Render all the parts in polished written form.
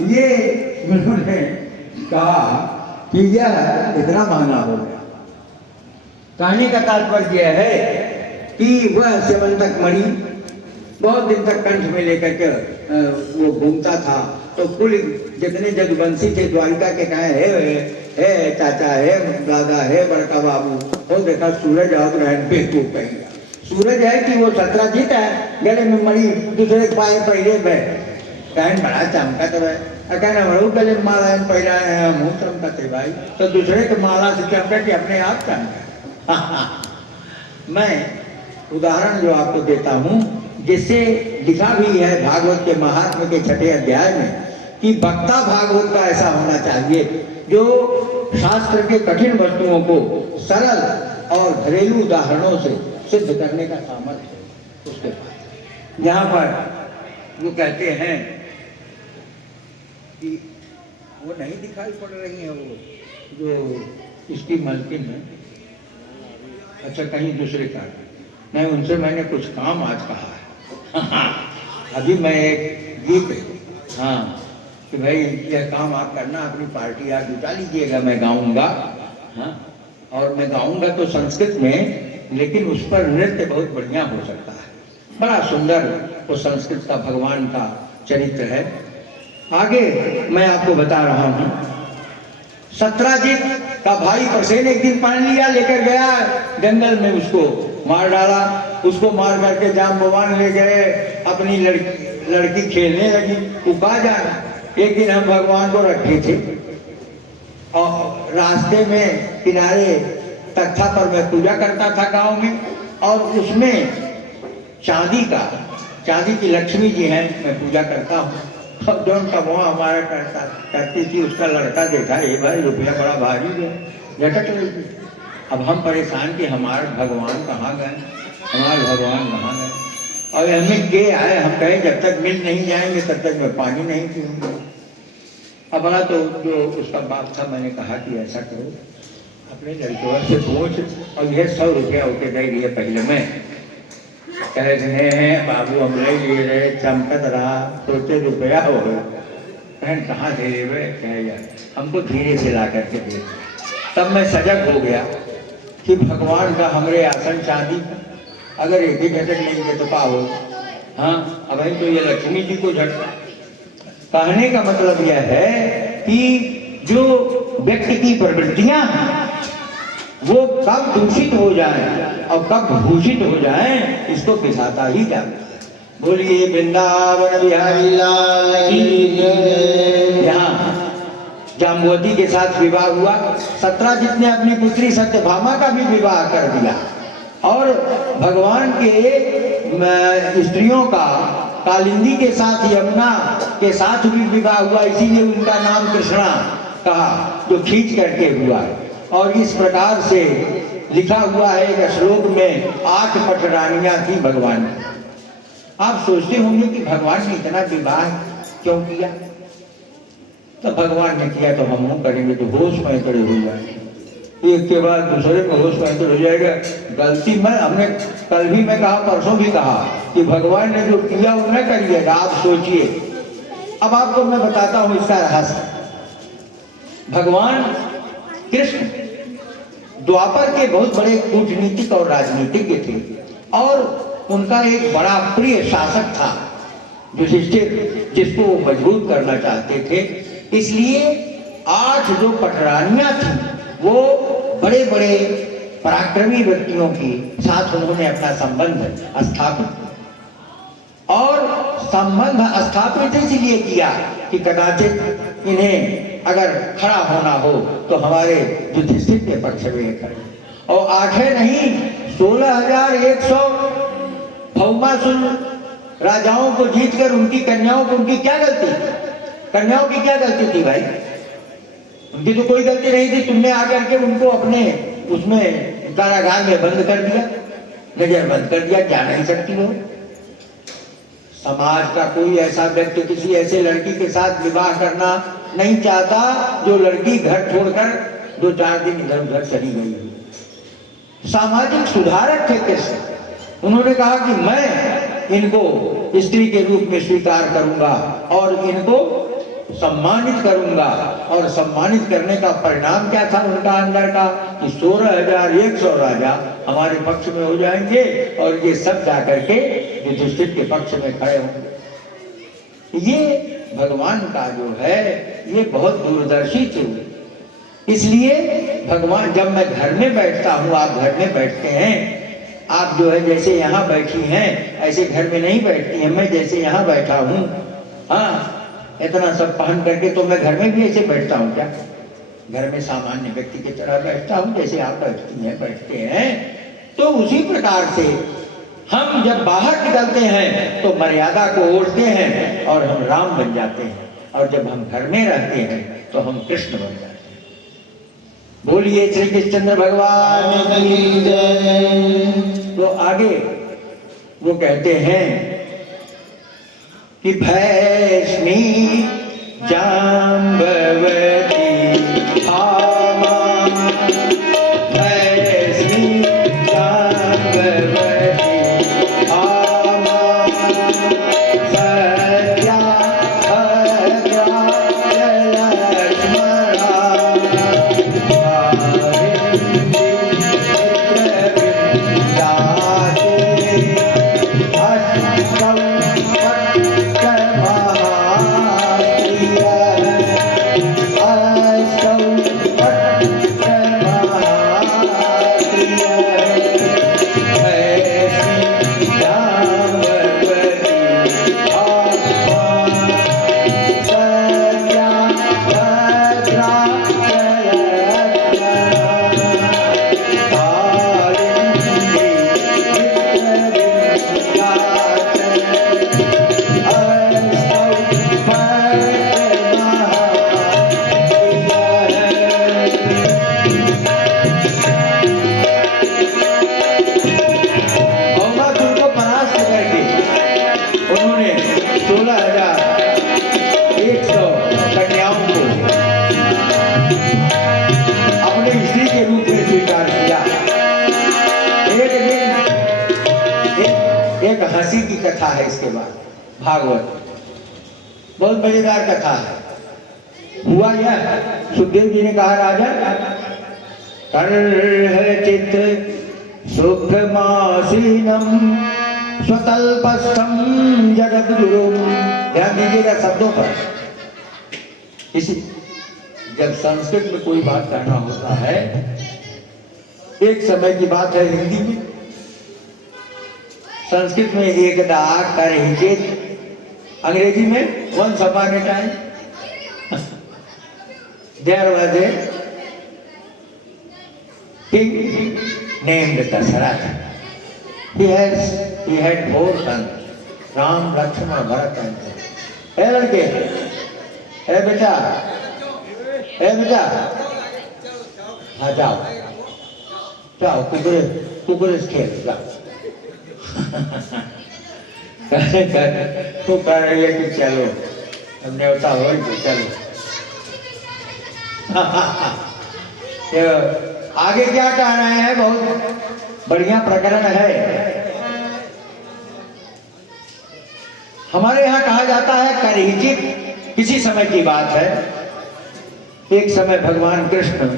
ये उन्होंने कहा कि यह इतना महंगा हो गया। कहने का तात्पर्य यह है कि वह सेवंतक मणि बहुत दिन तक कंठ में लेकर के वो घूमता था। तो कुल जितने जदुवंशी थे द्वारिका के कहे हे चाचा, हे दादा, हे बड़का बाबू, वो देखा सूरज और ग्रहण पे तू कहेगा। सूरज है कि वो सत्राजीत है, गले में मणि दूसरे पाए पहले में कहन बड़ा चमकत है, कहना बड़ू गले में माला पहला है, मुँह चमकते भाई, तो दूसरे के माला से चमके कि अपने आप चमका। मैं उदाहरण जो आपको देता हूँ, जिससे लिखा भी है भागवत के महात्म्य के 6वें अध्याय में कि वक्ता भागवत का ऐसा होना चाहिए जो शास्त्र के कठिन वस्तुओं को सरल और घरेलू उदाहरणों से सिद्ध करने का सामर्थ्य है उसके पास। यहाँ पर वो कहते हैं कि वो नहीं दिखाई पड़ रही है, वो जो इसकी मलकिन है, अच्छा कहीं दूसरे का नहीं, उनसे मैंने कुछ काम आज कहा है। अभी मैं एक गीत, हाँ, कि भाई यह काम आप करना, अपनी पार्टी आप जुटा लीजिएगा, मैं गाऊंगा, हाँ, और मैं गाऊंगा तो संस्कृत में, लेकिन उस पर नृत्य बहुत बढ़िया हो सकता है। बड़ा सुंदर वो संस्कृत का भगवान का चरित्र है। आगे मैं आपको बता रहा हूँ, सत्राजित का भाई प्रसेन एक दिन पानी लिया लेकर गया जंगल में, उसको मार डाला। उसको मार करके जाम्बवान ले गए, अपनी लड़की खेलने लगी। वो कहा जाना, एक दिन हम भगवान को रखे थे और रास्ते में किनारे तख्ता पर मैं पूजा करता था गांव में, और उसमें चांदी की लक्ष्मी जी हैं, मैं पूजा करता हूँ। अब जो कमवा हमारा करती थी, उसका लड़का देखा, ये भाई रुपया बड़ा भारी है, झटक रही थी। अब हम परेशान कि हमारे भगवान कहाँ गए, हमारे भगवान कहाँ गए, और हमें के आए, हम कहें जब तक मिल नहीं जाएंगे तब तक मैं पानी नहीं पीऊंगा। अब बड़ा तो जो उसका बाप था, मैंने कहा कि ऐसा करो, अपने लड़कों से पूछ, और यह 100 रुपया उसे दे दिए। पहले मैं कह रहे हैं बाबू हम ले लिए रहे, चमकत रहा, सोचे रुपया हो गया। बहन कहाँ दे रहे, कह यार हमको धीरे से ला करके दे। तब मैं सजग हो गया कि भगवान का हमारे आसन चांदी, अगर एक भी झटक लेंगे तो का हो। हाँ, अब तो ये लक्ष्मी जी को झटका। कहने का मतलब यह है कि जो व्यक्ति की प्रवृत्तियां वो कब दूषित हो जाएं और कब भूषित हो जाएं, इसको पिछाता ही जाता है। बोलिए वृंदावन बिहारी लाल की जय। यहाँ जाम्बवती के साथ विवाह हुआ। सत्राजित ने अपनी पुत्री सत्यभामा का भी विवाह कर दिया, और भगवान के स्त्रियों का कालिंदी के साथ, यमुना के साथ भी विवाह हुआ, इसीलिए उनका नाम कृष्णा कहा, जो खींच करके हुआ। और इस प्रकार से लिखा हुआ है एक श्लोक में 8 पटरानियां थी भगवान की। आप सोचते होंगे कि भगवान ने इतना विवाह क्यों किया? तो भगवान ने किया तो हम करेंगे तो होश में खड़े हो जाएंगे, एक के बाद दूसरे में होश में खड़े हो जाएगा। गलती में हमने कल भी मैं कहा, परसों भी कहा कि भगवान ने जो किया वो न करिएगा, आप सोचिए। अब आपको मैं बताता हूँ इसका रहस्य। भगवान कृष्ण द्वापर के बहुत बड़े कूटनीतिक और राजनीतिज्ञ थे, और उनका एक बड़ा प्रिय शासक था युधिष्ठिर, जिसको वो मजबूत करना चाहते थे। इसलिए 8 जो पटरानियां थी वो बड़े बड़े पराक्रमी व्यक्तियों के साथ उन्होंने अपना संबंध स्थापित, और संबंध स्थापित इसलिए किया कि कदाचित इन्हें अगर खड़ा होना हो तो हमारे युधिष्ठिर के पक्ष में खड़े। और 8 नहीं 16,100 भौमासुर राजाओं को जीतकर उनकी कन्याओं को, उनकी क्या गलती, कन्याओं की क्या गलती थी भाई? उनकी तो कोई गलती नहीं थी। तुमने आकर के उनको अपने उसमें कारागार में बंद कर दिया, नजर बंद कर दिया, जा नहीं सकती हो। समाज का कोई ऐसा व्यक्ति किसी ऐसे लड़की के साथ विवाह करना नहीं चाहता जो लड़की घर छोड़कर 2-4 दिन इधर उधर चली गई। सामाजिक सुधारक थे कृष्ण। उन्होंने कहा कि मैं इनको स्त्री के रूप में स्वीकार करूंगा और इनको सम्मानित करूंगा। और सम्मानित करने का परिणाम क्या था उनका अंदर का कि 16,100 राजा हमारे पक्ष में हो जाएंगे और ये सब जाकर के युधिष्ठिर के पक्ष में खड़े होंगे। ये भगवान का जो है ये बहुत दूरदर्शी थे। इसलिए भगवान, जब मैं घर में बैठता हूँ, आप घर में बैठते हैं, आप जो है जैसे यहाँ बैठी हैं ऐसे घर में नहीं बैठती हैं। मैं जैसे यहाँ बैठा हूँ, हाँ, इतना सब पहन करके, तो मैं घर में भी ऐसे बैठता हूँ क्या? घर में सामान्य व्यक्ति की तरह बैठता हूँ जैसे आप बैठती हैं, बैठते हैं। तो उसी प्रकार से हम जब बाहर निकलते हैं तो मर्यादा को ओढ़ते हैं और हम राम बन जाते हैं, और जब हम घर में रहते हैं तो हम कृष्ण बन जाते हैं। बोलिए श्री कृष्णचंद्र भगवान की जय। तो आगे वो कहते हैं कि भैष्मी जाम्बवती भामा, भैष्मी जाम्बवती भामा, सत्या भद्रा लक्ष्मणा, हंसी की कथा है। इसके बाद भागवत बहुत मजेदार कथा है। हुआ यह, सुखदेव जी ने कहा, राजा कर्हचित सुखमासीनम स्वतल्पस्थम जगद्गुरु। ध्यान दीजिएगा शब्दों पर। इसी जब संस्कृत में कोई बात कहना होता है, एक समय की बात है हिंदी में, संस्कृत में एकदा कर्हिचित, अंग्रेजी में once upon a time there was a king named Dasharatha. He had 4 sons, Ram, Lakshmana, Bharata and Sharma. ए लड़के, ए बेटा, हाँ जाओ जाओ, कुकुर खेल जाओ। वो कह रही है कि चलो अब न्योता हो तो चलो। आगे क्या कह रहे हैं, बहुत बढ़िया प्रकरण है। हमारे यहाँ कहा जाता है कर्हिचित, किसी समय की बात है। एक समय भगवान कृष्ण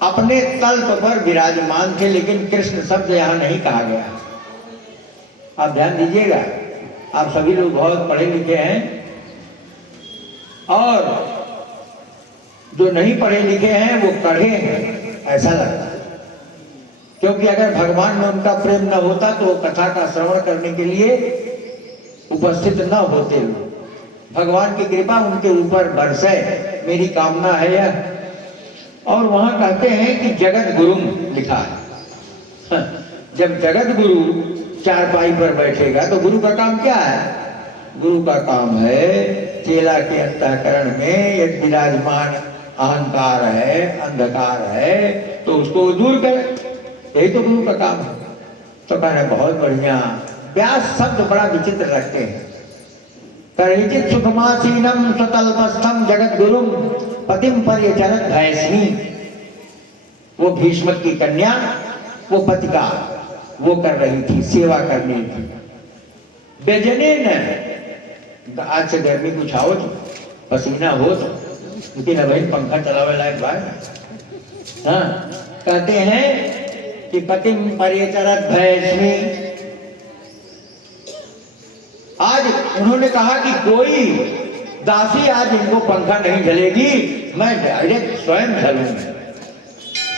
अपने तल्प पर विराजमान थे, लेकिन कृष्ण शब्द यहाँ नहीं कहा गया। आप ध्यान दीजिएगा, आप सभी लोग बहुत पढ़े लिखे हैं, और जो नहीं पढ़े लिखे हैं वो कढ़े हैं, ऐसा लगता है। क्योंकि अगर भगवान में उनका प्रेम न होता तो वो कथा का श्रवण करने के लिए उपस्थित न होते। भगवान की कृपा उनके ऊपर बरसे, मेरी कामना है यह। और वहां कहते हैं कि जगत गुरु लिखा है। जब जगत गुरु चारपाई पर बैठेगा तो गुरु का काम क्या है? गुरु का काम है चेला के अंतःकरण में यदि विराजमान अहंकार है, अंधकार है, तो उसको दूर करे। यही तो गुरु का काम है। तो कहना बहुत बढ़िया। व्यास शब्द बड़ा विचित्र रखते हैं। कर्हिचित सुखमासीनम स्वतल्पस्थम जगत गुरुम पतिम पर्यचरत भैष्मी। वो भीष्म की कन्या, वो पति का वो कर रही थी, सेवा करनी थी। व्यजने न आज से गर्मी कुछ आओ तो पसीना हो तो, लेकिन अब भाई पंखा चलावे लायक बात। हाँ, कहते हैं कि पतिम परिचरत भैष्मी। आज उन्होंने कहा कि कोई दासी आज इनको पंखा नहीं झलेगी, मैं डायरेक्ट स्वयं झलूंगा।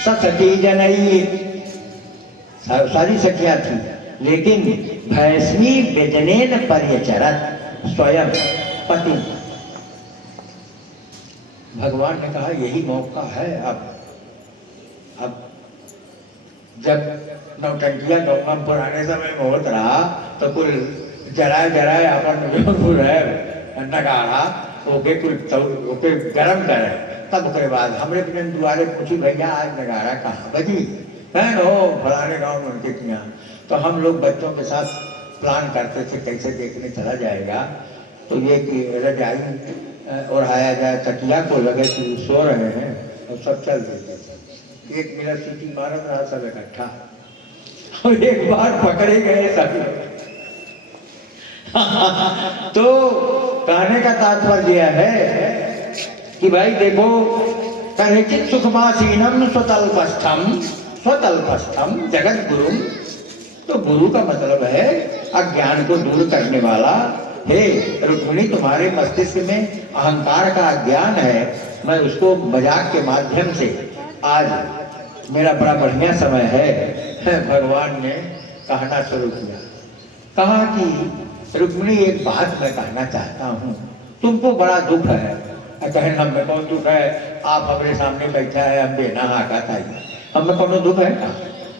सखी जनई, सारी सखियां थी, लेकिन भैष्मी व्यजनेन परिचरत स्वयं पति। भगवान ने कहा यही मौका है। अब जब नौटंकिया गौमा पुराने समय में होता रहा तो कुल जराए अपन है नगाड़ा ओके ओके गरम करे, तब के बाद हमरे अपने दुआरे पूछी भैया आज नगाड़ा कहाँ बजी, बहन हो फलाने गाँव में उनके यहाँ। तो हम लोग बच्चों के साथ प्लान करते थे कैसे देखने चला जाएगा। तो ये कि रजाई ओढ़ाया जाए, तकिया को लगे कि सो रहे हैं और सब चल देते थे। 1 मिनट सीटी मारत रहा सब इकट्ठा और एक बार पकड़े गए सब। तो कहने का तात्पर्य है कि भाई देखो, कहिचित सुखमासीनम स्वतल्पस्थम जगत गुरु। तो गुरु का मतलब है अज्ञान को दूर करने वाला। हे रुक्मिणी, तुम्हारे मस्तिष्क में अहंकार का अज्ञान है, मैं उसको मजाक के माध्यम से आज मेरा बड़ा बढ़िया समय है। भगवान ने कहना शुरू किया, कहा कि रुक्मिणी एक बात मैं कहना चाहता हूँ, तुमको बड़ा दुख है। कहे हमें कौन दुख है, आप हमारे सामने बैठा है, हम बेना हाका था, हमें कौन दुख है?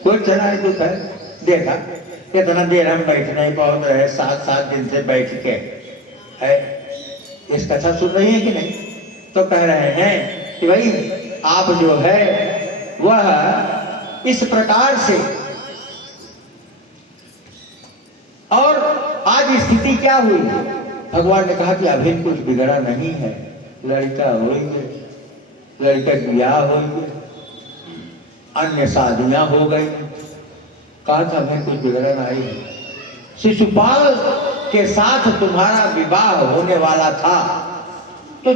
कोई चला है दुख है? देखा कितना देर हम बैठ नहीं पहुंच रहे, 7 दिन से बैठ के है। इस कथा सुन रही है कि नहीं? तो कह रहे हैं कि भाई आप जो है वह इस प्रकार से, और आज स्थिति क्या हुई? भगवान ने कहा कि अभी कुछ बिगड़ा नहीं है, लड़का होंगे, लड़का ब्याह होंगे, अन्य शादियां हो गई। कहा था मैं कुछ बिगड़ा नहीं है। शिशुपाल के साथ तुम्हारा विवाह होने वाला था, तो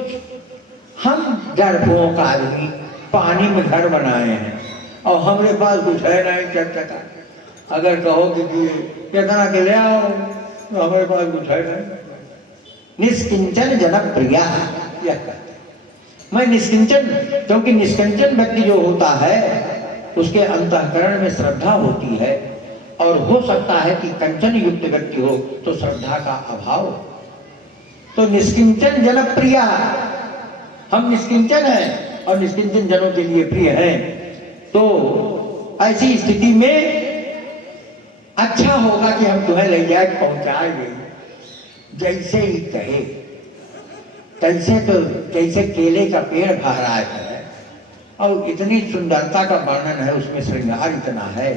हम डरपोक आदमी पानी में घर बनाए हैं और हमारे पास कुछ है नहीं चटचटा। अगर कहोगे कि कितना के ले आओ, तो हमारे पास कुछ है नहीं। निष्किंचन जनप्रिया, यह कहते मैं निष्किंचन, क्योंकि निष्किंचन व्यक्ति जो होता है उसके अंतःकरण में श्रद्धा होती है, और हो सकता है कि कंचन युक्त व्यक्ति हो तो श्रद्धा का अभाव। तो निष्किंचन जनप्रिया, हम निष्किंचन हैं और निष्किंचन जनों के लिए प्रिय हैं। तो ऐसी स्थिति में अच्छा होगा कि हम तुम्हें ले जाए पहुंचाएंगे। जैसे ही कहे तैसे, तो जैसे केले का पेड़ बहराए है और इतनी सुंदरता का वर्णन है, उसमें श्रृंगार इतना है,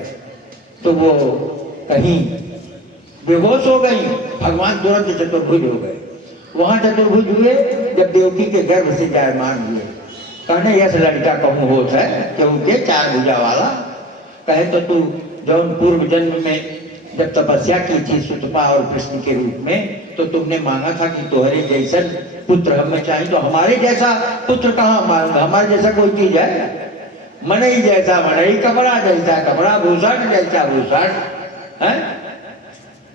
तो वो कहीं बेहोश हो गई। भगवान तुरंत चतुर्भुज हो गए। वहां चतुर्भुज हुए जब देवकी के गर्भ से जायमान हुए। कहने यह लड़का कहूँ होता है क्योंकि 4 भुजा वाला। कहे तो तू जौन पूर्व जन्म में जब तपस्या की थी सुतपा और कृष्ण के रूप में, तो तुमने मांगा था कि तुम्हारे जैसा पुत्र हमें चाहिए। तो हमारे जैसा पुत्र कहाँ मांगा? हमारे जैसा कोई चीज है? मनई जैसा मनई, कपड़ा जैसा कपड़ा, भूषण जैसा भूषण है,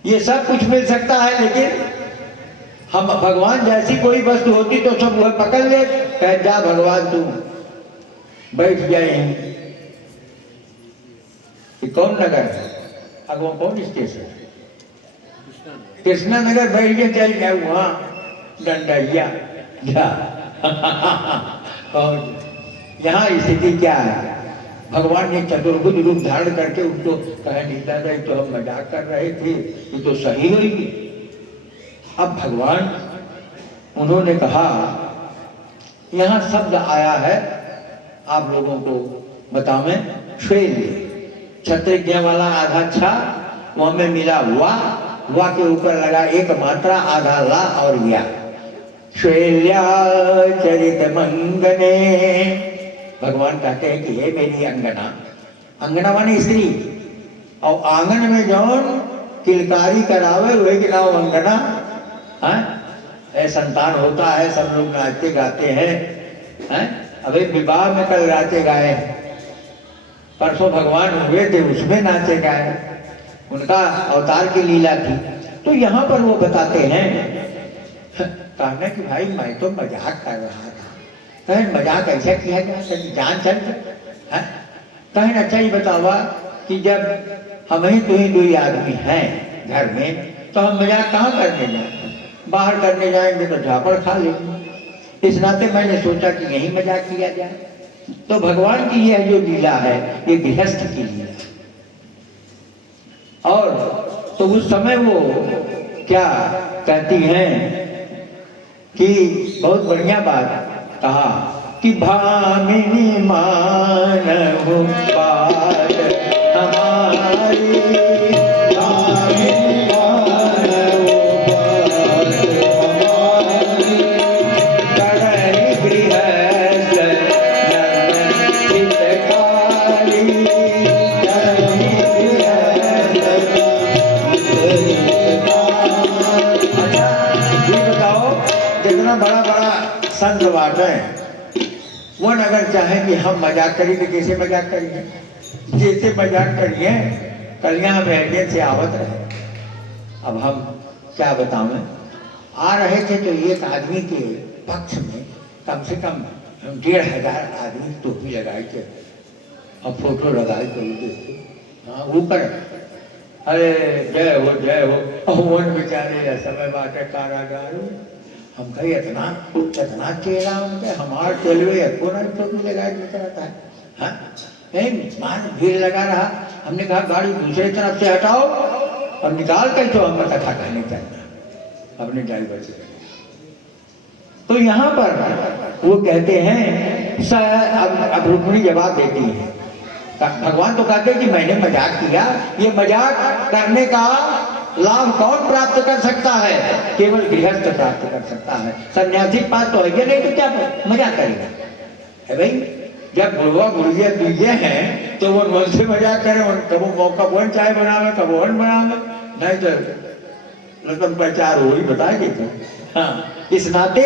ये सब कुछ मिल सकता है। लेकिन हम भगवान जैसी कोई वस्तु होती तो सब वह पकड़ ले, कह जा भगवान तू बैठ जाए। कौन नगर है? अगवा कौन स्टेशन? कृष्णा नगर बैठ के चल गया वहां डंडैया। यहाँ स्थिति क्या है? भगवान ने चतुर्भुज रूप धारण करके उनको कहा नीता था तो हम मजाक कर रहे थे, ये तो सही हुई। अब भगवान उन्होंने कहा, यहाँ शब्द आया है आप लोगों को बताओ। श्वेल्य क्षत्रिज्ञ वाला आधा छा, वह में मिला वा के ऊपर लगा एक मात्रा आधा ला और या। श्वेल्या चरित मंगने, भगवान कहते हैं कि हे मेरी अंगना, अंगना माने स्त्री, और आंगन में जौन किलकारी करावे हुए कि नाम अंगना है। संतान होता है, सब लोग नाचते गाते हैं। अभी विवाह में कल नाचे गाए, परसों भगवान हुए थे उसमें नाचे गाए, उनका अवतार की लीला थी। तो यहाँ पर वो बताते हैं, कहना कि भाई मैं तो मजाक कर रहा था। कहें मजाक ऐसा किया गया जान चल है। कहें अच्छा ये बतावा कि जब हम ही तो ही 2 आदमी हैं घर में, तो हम मजाक कहाँ करने जाएंगे? बाहर करने जाएंगे तो झापड़ खा लेंगे। इस नाते मैंने सोचा कि यही मजाक किया जाए। तो भगवान की यह जो लीला है ये गृहस्थ की लीला है। और तो उस समय वो क्या कहती हैं कि बहुत बढ़िया बात कहा कि भामिनी मानहु बात हमारी, भामिनी मानहु बात हमारी, करहि गृहस्थ हितकारी, करहि गृहस्थ। ये बताओ जितना बड़ा बड़ा संत बात है वो अगर चाहे कि हम मजाक करें तो कैसे मजाक करिए? जैसे मजाक करिए कल यहाँ बैठने से आवत रहे। अब हम क्या बताऊं, आ रहे थे तो एक आदमी के पक्ष में कम से कम 1500 आदमी टोपी लगाए थे और फोटो लगाए थे ऊपर, अरे जय हो वन बेचारे समय बाटे कारागार। हम कहीं इतना चेहरा उनके हमारे चलवे पूरा टोपी लगाए रहता है। हाँ नहीं मान भीड़ लगा रहा। हमने कहा गाड़ी दूसरी तरफ से हटाओ और निकाल कर तो हम कथा कहने चाहिए अपने ड्राइवर से। तो यहाँ पर वो कहते हैं अब रुक्मिणी जवाब देती है। भगवान तो कहते हैं कि मैंने मजाक किया, ये मजाक करने का लाभ कौन प्राप्त कर सकता है? केवल गृहस्थ प्राप्त कर सकता है। सन्यासी पास तो है नहीं तो क्या मजाक करेगा? है भाई, जब बुढ़वा बुढ़िया दुइये हैं तो वो मन से मजाक करें, कब मौका वन चाय बनावे कब वन बनावे, नहीं तो रतन प्रचार हो ही बताएंगे क्या? हाँ, इस नाते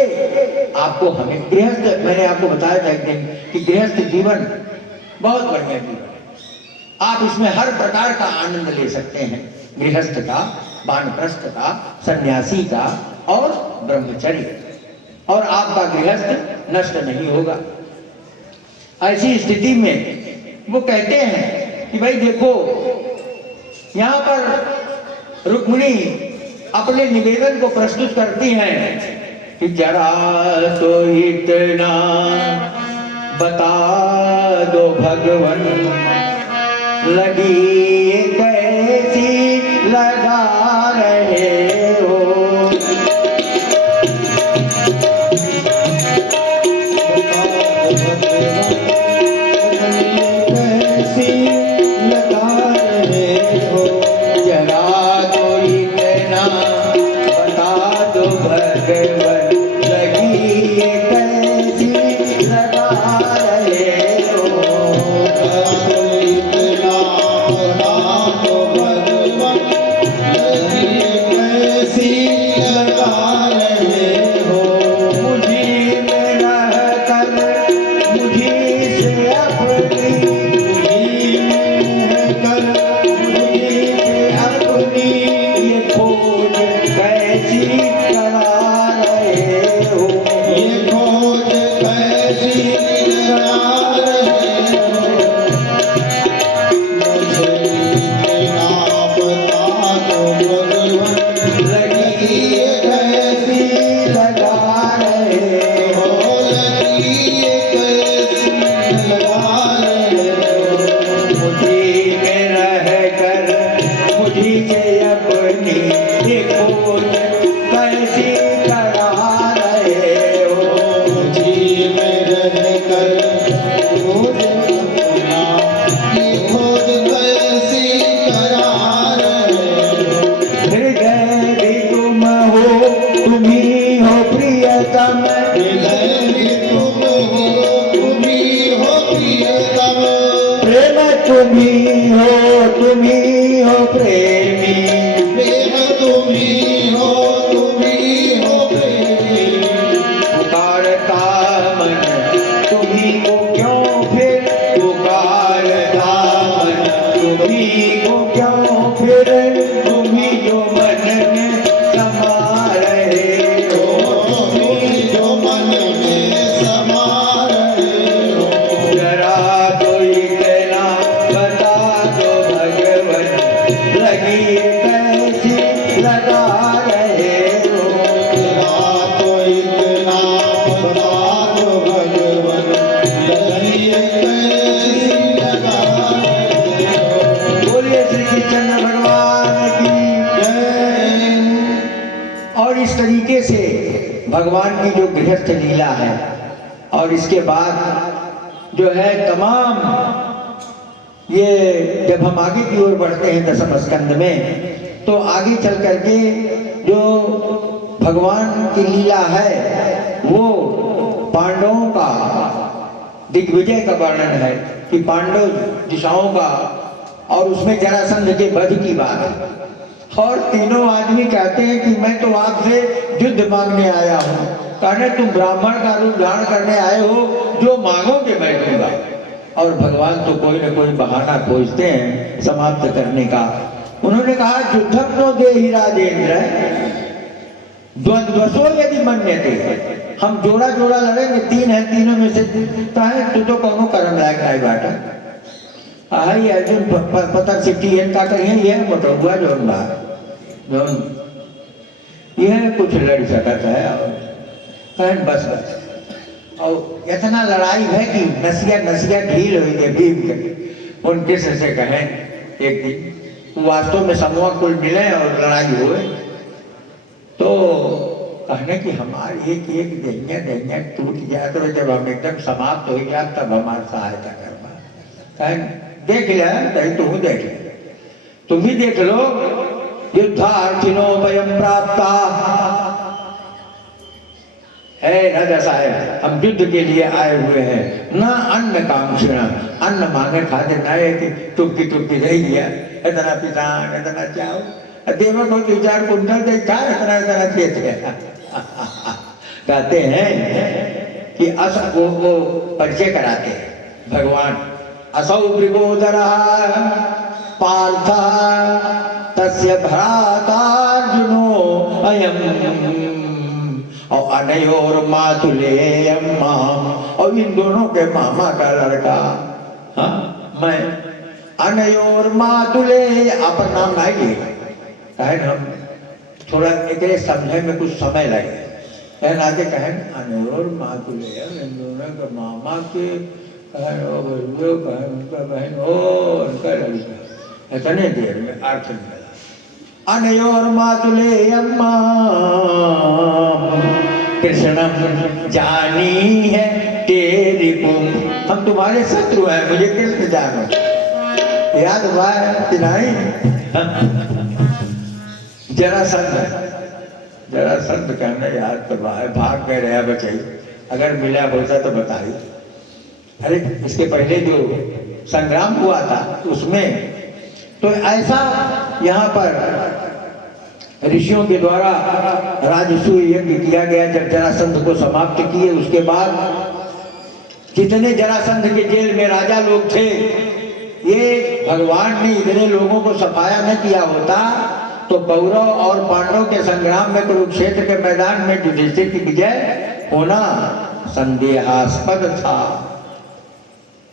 आपको हमें गृहस्थ, मैंने आपको बताया था एक दिन कि गृहस्थ जीवन बहुत बढ़िया जीवन है। आप इसमें हर प्रकार का आनंद ले सकते हैं, गृहस्थ का, वानप्रस्थ का, सन्यासी का और ब्रह्मचर्य, और आपका गृहस्थ नष्ट नहीं होगा। ऐसी स्थिति में वो कहते हैं कि भाई देखो यहाँ पर रुक्मिणी अपने निवेदन को प्रस्तुत करती हैं कि जरा तो इतना बता दो भगवन, लगी कैसी लगा रहे हो, कैसी लगा रहे हो, जरा तो इतना बता दो भगवन, लगी कैसी लगा रहे हो, इतना बता दो भगवन, लगी कैसी लगा रहे हो, मुझी में रह कर मुझी से अपनी, मुझी में कर मुझी से अपनी ये खोज कैसी करा रहे हो, ये खोज कैसी करा रहे हो, मुझे इतना बता दो भगवन, लगी कैसी लगा रहे हो, लगी कैसी लगा रहे हो, मुझी में रह कर मुझी से अपनी ये खोज कैसी करा रहे हो, मुझी में रह कर खोज अपना ये खोज कैसी करा रहे हो, हृदय भी तुम हो, तुम ही हो प्रियतम, हृदय भी तुम हो, तुम ही हो प्रियतम, प्रेम तुम ही हो, तुम ही हो प्रेमी, प्रेम तुम ही हो, तुम ही हो प्रेमी, भगवान की जो गृहस्थ लीला है, और इसके बाद जो है तमाम ये जब हम आगे की ओर बढ़ते हैं दशम स्कंद में, तो आगे चल करके जो भगवान की लीला है वो पांडवों का दिग्विजय का वर्णन है कि पांडव दिशाओं का, और उसमें जरासंध के वध की बात है। और तीनों आदमी कहते हैं कि मैं तो आपसे युद्ध मांगने आया हूँ। कहने तुम ब्राह्मण का रूप धारण करने आए हो, जो मांगोगे मैं दूंगा। और भगवान तो कोई न कोई बहाना खोजते हैं समाप्त करने का। उन्होंने कहा युद्धम नो देहि राजेंद्र द्वंद्वसो यदि मन्यते, हम जोड़ा जोड़ा लड़ेंगे, तीन है तीनों में से कहे तू तो कौनो कर्म लायक नहीं बाटा। आई अर्जुन पता सिटी का करिए ये मोटुआ जोन बा जोन यह कुछ लड़ सकता है। और कहें बस बस, और इतना लड़ाई है कि नसिया नसिया ढील हुई है भीम के। उनके से कहें एक दिन वास्तव में समूह कुल मिले और लड़ाई हुए, तो कहने कि हमारी एक एक देंगे टूट जाए तो जब हम एकदम समाप्त हो जाए तब हमारी सहायता करवा। कहें देख लिया नहीं, तुम देख ले, तुम भी देख लो। युद्धार्थिनो वयम प्राप्ता है न जैसा है, हम युद्ध के लिए आए हुए हैं। न अन्न कांक्षिणा, अन्न मांगे खाते न है कि टुपकी टुपकी रह गया, इतना पिसान इतना चाव देवा को 2-4 कुंटल देखा इतना इतना देते। कहते हैं कि अस वो परिचय कराते हैं भगवान। असौ वृगोदरा पार्थ तस्य भ्रातार्जुनो अयम और अनयोर मातुलेयम माम, और इन दोनों के मामा का लड़का। हाँ मैं अनयोर मातुले अपन नाम नहीं लिया, हम थोड़ा एक समझे में कुछ समय लगे। आगे कहें अनयोर मातुलेयम, इन दोनों के मामा के उनका बहन हो उनका लड़का। इतने देर में अर्थ निकला अनयोर मातुलेयम कृष्णम जानी है तेरी पुम, हम तुम्हारे शत्रु हैं, मुझे कृष्ण जानो। याद हुआ है नहीं? जरासंध कहना याद तो भाग गए रहा बचाई, अगर मिला होता तो बताई। अरे इसके पहले जो संग्राम हुआ था उसमें तो ऐसा यहाँ पर ऋषियों के द्वारा राजसूय यज्ञ किया गया। जब जरासंध को समाप्त किए उसके बाद जितने जरासंध के जेल में राजा लोग थे, ये भगवान ने इतने लोगों को सफाया न किया होता तो कौरव और पांडव के संग्राम में कुरुक्षेत्र के मैदान में युधिष्ठिर की विजय होना संदेहास्पद था।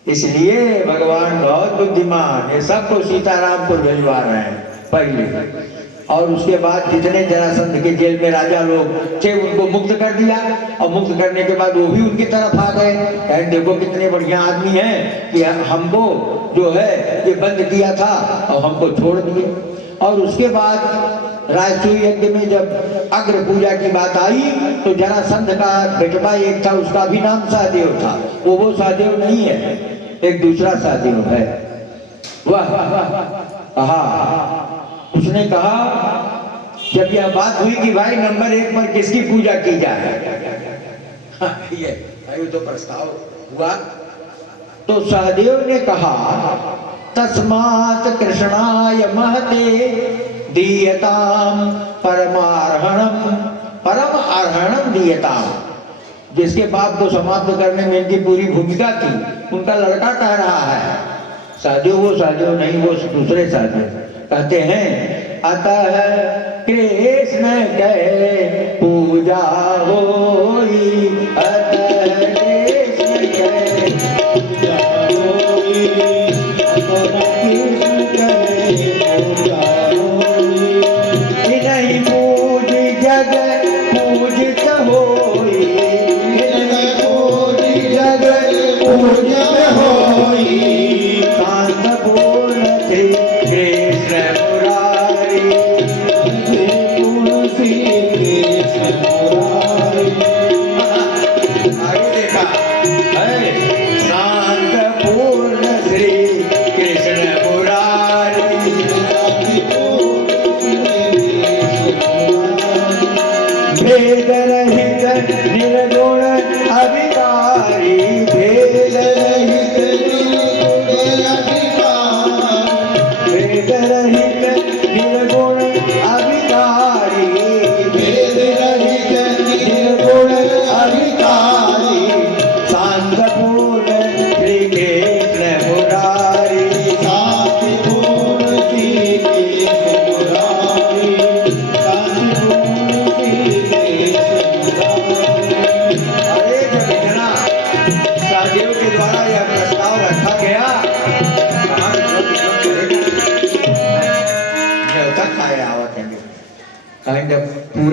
इसलिए भगवान बहुत बुद्धिमान, ये सबको सीतारामपुर भिजवा रहे हैं पहले, और उसके बाद जितने जरासंध के जेल में राजा लोग थे उनको मुक्त कर दिया। और मुक्त करने के बाद वो भी उनकी तरफ आ गए, कहें देखो कितने बढ़िया आदमी हैं कि हमको जो है ये बंद किया था और हमको छोड़ दिए। और उसके बाद राजसूय यज्ञ में जब अग्र पूजा की बात आई तो जरासंध का बेटवा एक था, उसका भी नाम सहदेव था। वो सहदेव नहीं है, एक दूसरा सहदेव है। वह उसने कहा जब यह बात हुई कि भाई नंबर 1 पर किसकी पूजा की जाए, ये भाई तो प्रस्ताव हुआ, तो सहदेव ने कहा तस्मात् कृष्णाय महते दीयताम परमार्हणम, परम अर्हणम दीयताम। जिसके बाप को समाप्त करने में इनकी पूरी भूमिका थी, उनका लड़का कह रहा है। सहदेव वो सहदेव नहीं, वो दूसरे सहदेव कहते हैं अतः कृष्ण कहे पूजा होई, अतः कृष्ण कहे पूजा होई, अतः कृष्ण कहे पूजा होई, नहीं पूज जग पूजित होई, नहीं पूज जग पूजित होई, शांत बोल थे कृष्ण मुरारी, तुलसी कृष्ण मुरारी।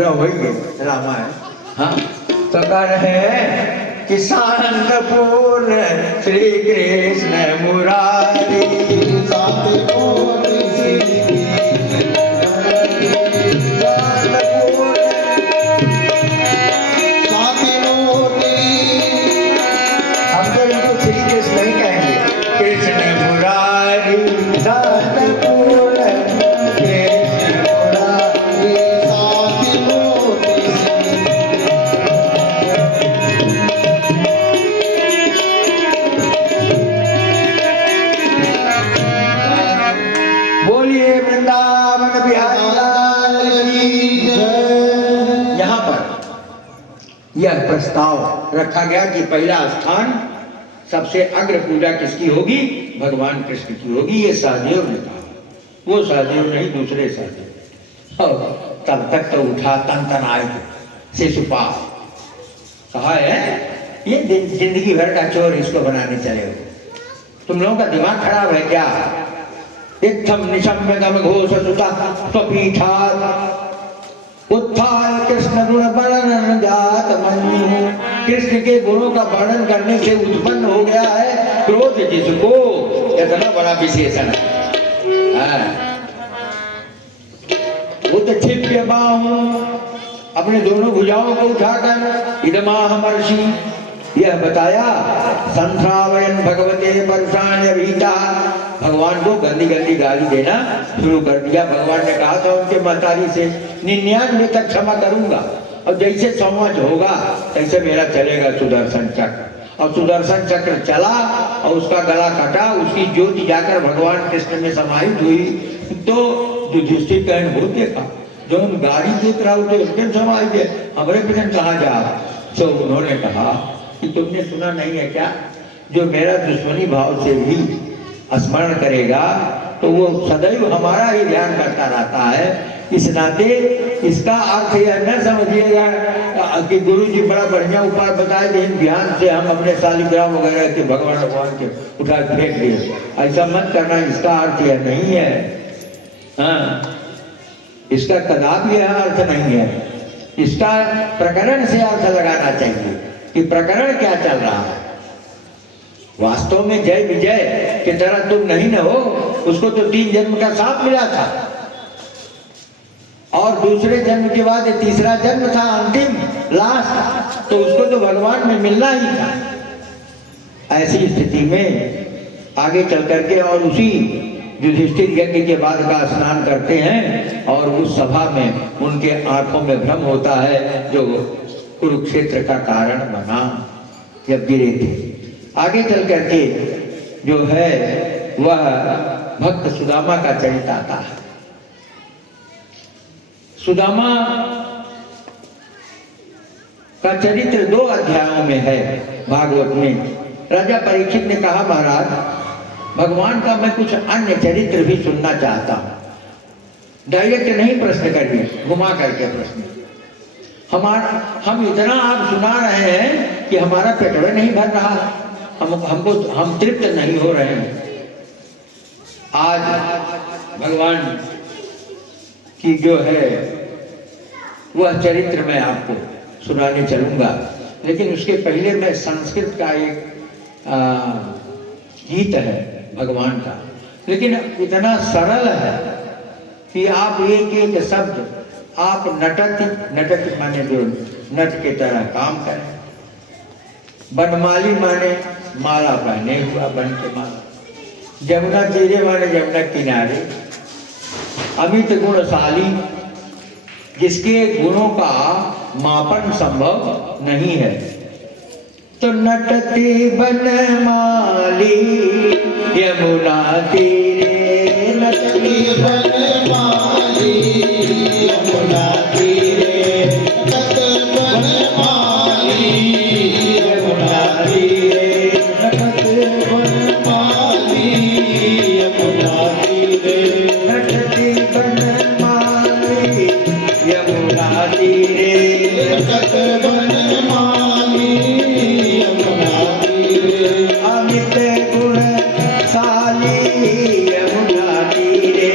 पूरा हो ही गया रामायण। हाँ तो कर है कि शांत पूर्ण श्री कृष्ण मुरारी यह प्रस्ताव रखा गया कि पहला स्थान सबसे अग्र पूजा किसकी होगी? भगवान कृष्ण की होगी। ये सहदेव ने कहा, वो सहदेव नहीं दूसरे सहदेव। तब तक तो उठा तन शिशुपाल, कहा है ये जिंदगी भर का चोर इसको बनाने चले हो, तुम लोगों का दिमाग खराब है क्या? इत्थम निशम्यतम घोष सुता स्वपीठा उत्थाय कृष्ण गुण वर्णन जात मनु। कृष्ण के गुणों का वर्णन करने से उत्पन्न हो गया है क्रोध जिसको, इतना बड़ा विशेषण है। वो तो छिप्य बाहु, अपने दोनों भुजाओं को उठाकर इदमाहमर्षि, यह बताया संथ्रावयन भगवते परुषाण्य भीता, भगवान को गंदी गंदी गाली देना शुरू कर दिया। भगवान ने कहा था उनके महतारी से 99 तक क्षमा करूंगा, और जैसे संवच होगा तैसे मेरा चलेगा सुदर्शन चक्र। और सुदर्शन चक्र चला और उसका गला कटा, उसकी ज्योति जाकर भगवान कृष्ण में समाहित हुई। तो युधिष्ठिर कहन हो देखा, जो हम गाड़ी देख रहा होते उसके समाहित है, हमारे पिछन कहाँ जा। तो उन्होंने कहा कि तुमने सुना नहीं है क्या, जो मेरा दुश्मनी भाव से भी स्मरण करेगा तो वो सदैव हमारा ही ध्यान करता रहता है। इस नाते इसका अर्थ यह न समझिएगा कि गुरु जी बड़ा बढ़िया उपाय बताए, लेकिन ध्यान से हम अपने शालिग्राम वगैरह के भगवान के उठा फेंक दिए, ऐसा मत करना। इसका अर्थ यह नहीं है। हाँ, इसका कदापि यह अर्थ नहीं है। इसका प्रकरण से अर्थ लगाना चाहिए कि प्रकरण क्या चल रहा है। वास्तव में जय विजय की तरह तुम नहीं न हो, उसको तो 3 जन्म का साथ मिला था, और दूसरे जन्म के बाद तीसरा जन्म था, अंतिम लास्ट, तो उसको तो भगवान में मिलना ही था। ऐसी स्थिति में आगे चल करके और उसी युधिष्ठिर यज्ञ के बाद का स्नान करते हैं, और उस सभा में उनके आंखों में भ्रम होता है जो कुरुक्षेत्र का कारण बना जब गिरे थे। आगे चल करके जो है वह भक्त सुदामा का चरित्र आता है। सुदामा का चरित्र 2 अध्यायों में है भागवत में। राजा परीक्षित ने कहा, महाराज भगवान का मैं कुछ अन्य चरित्र भी सुनना चाहता हूं। डायरेक्ट नहीं प्रश्न करिए, घुमा करके प्रश्न। हम इतना आप सुना रहे हैं कि हमारा पेटवे नहीं भर रहा, हम तृप्त नहीं हो रहे हैं। आज भगवान की जो है वह चरित्र मैं आपको सुनाने चलूंगा, लेकिन उसके पहले मैं संस्कृत का एक गीत है भगवान का, लेकिन इतना सरल है कि आप एक एक शब्द आप नटत माने जो नट के तरह काम करें। बनमाली माने माला पहने हुआ, बन के माला। जमुना तीरे माने जमुना किनारे। अमित गुणशाली, जिसके गुणों का मापन संभव नहीं है। तो नटती बनमाली यमुना तीरे, नटती बनमाली यमुना तीरे, नट बनमाली यमुना तीरे, नट बनमाली यमुना तीरे, नटती बनमाली यमुना तीरे, नट बनमाली यमुना तीरे, अमित गुणशाली यमुना तीरे,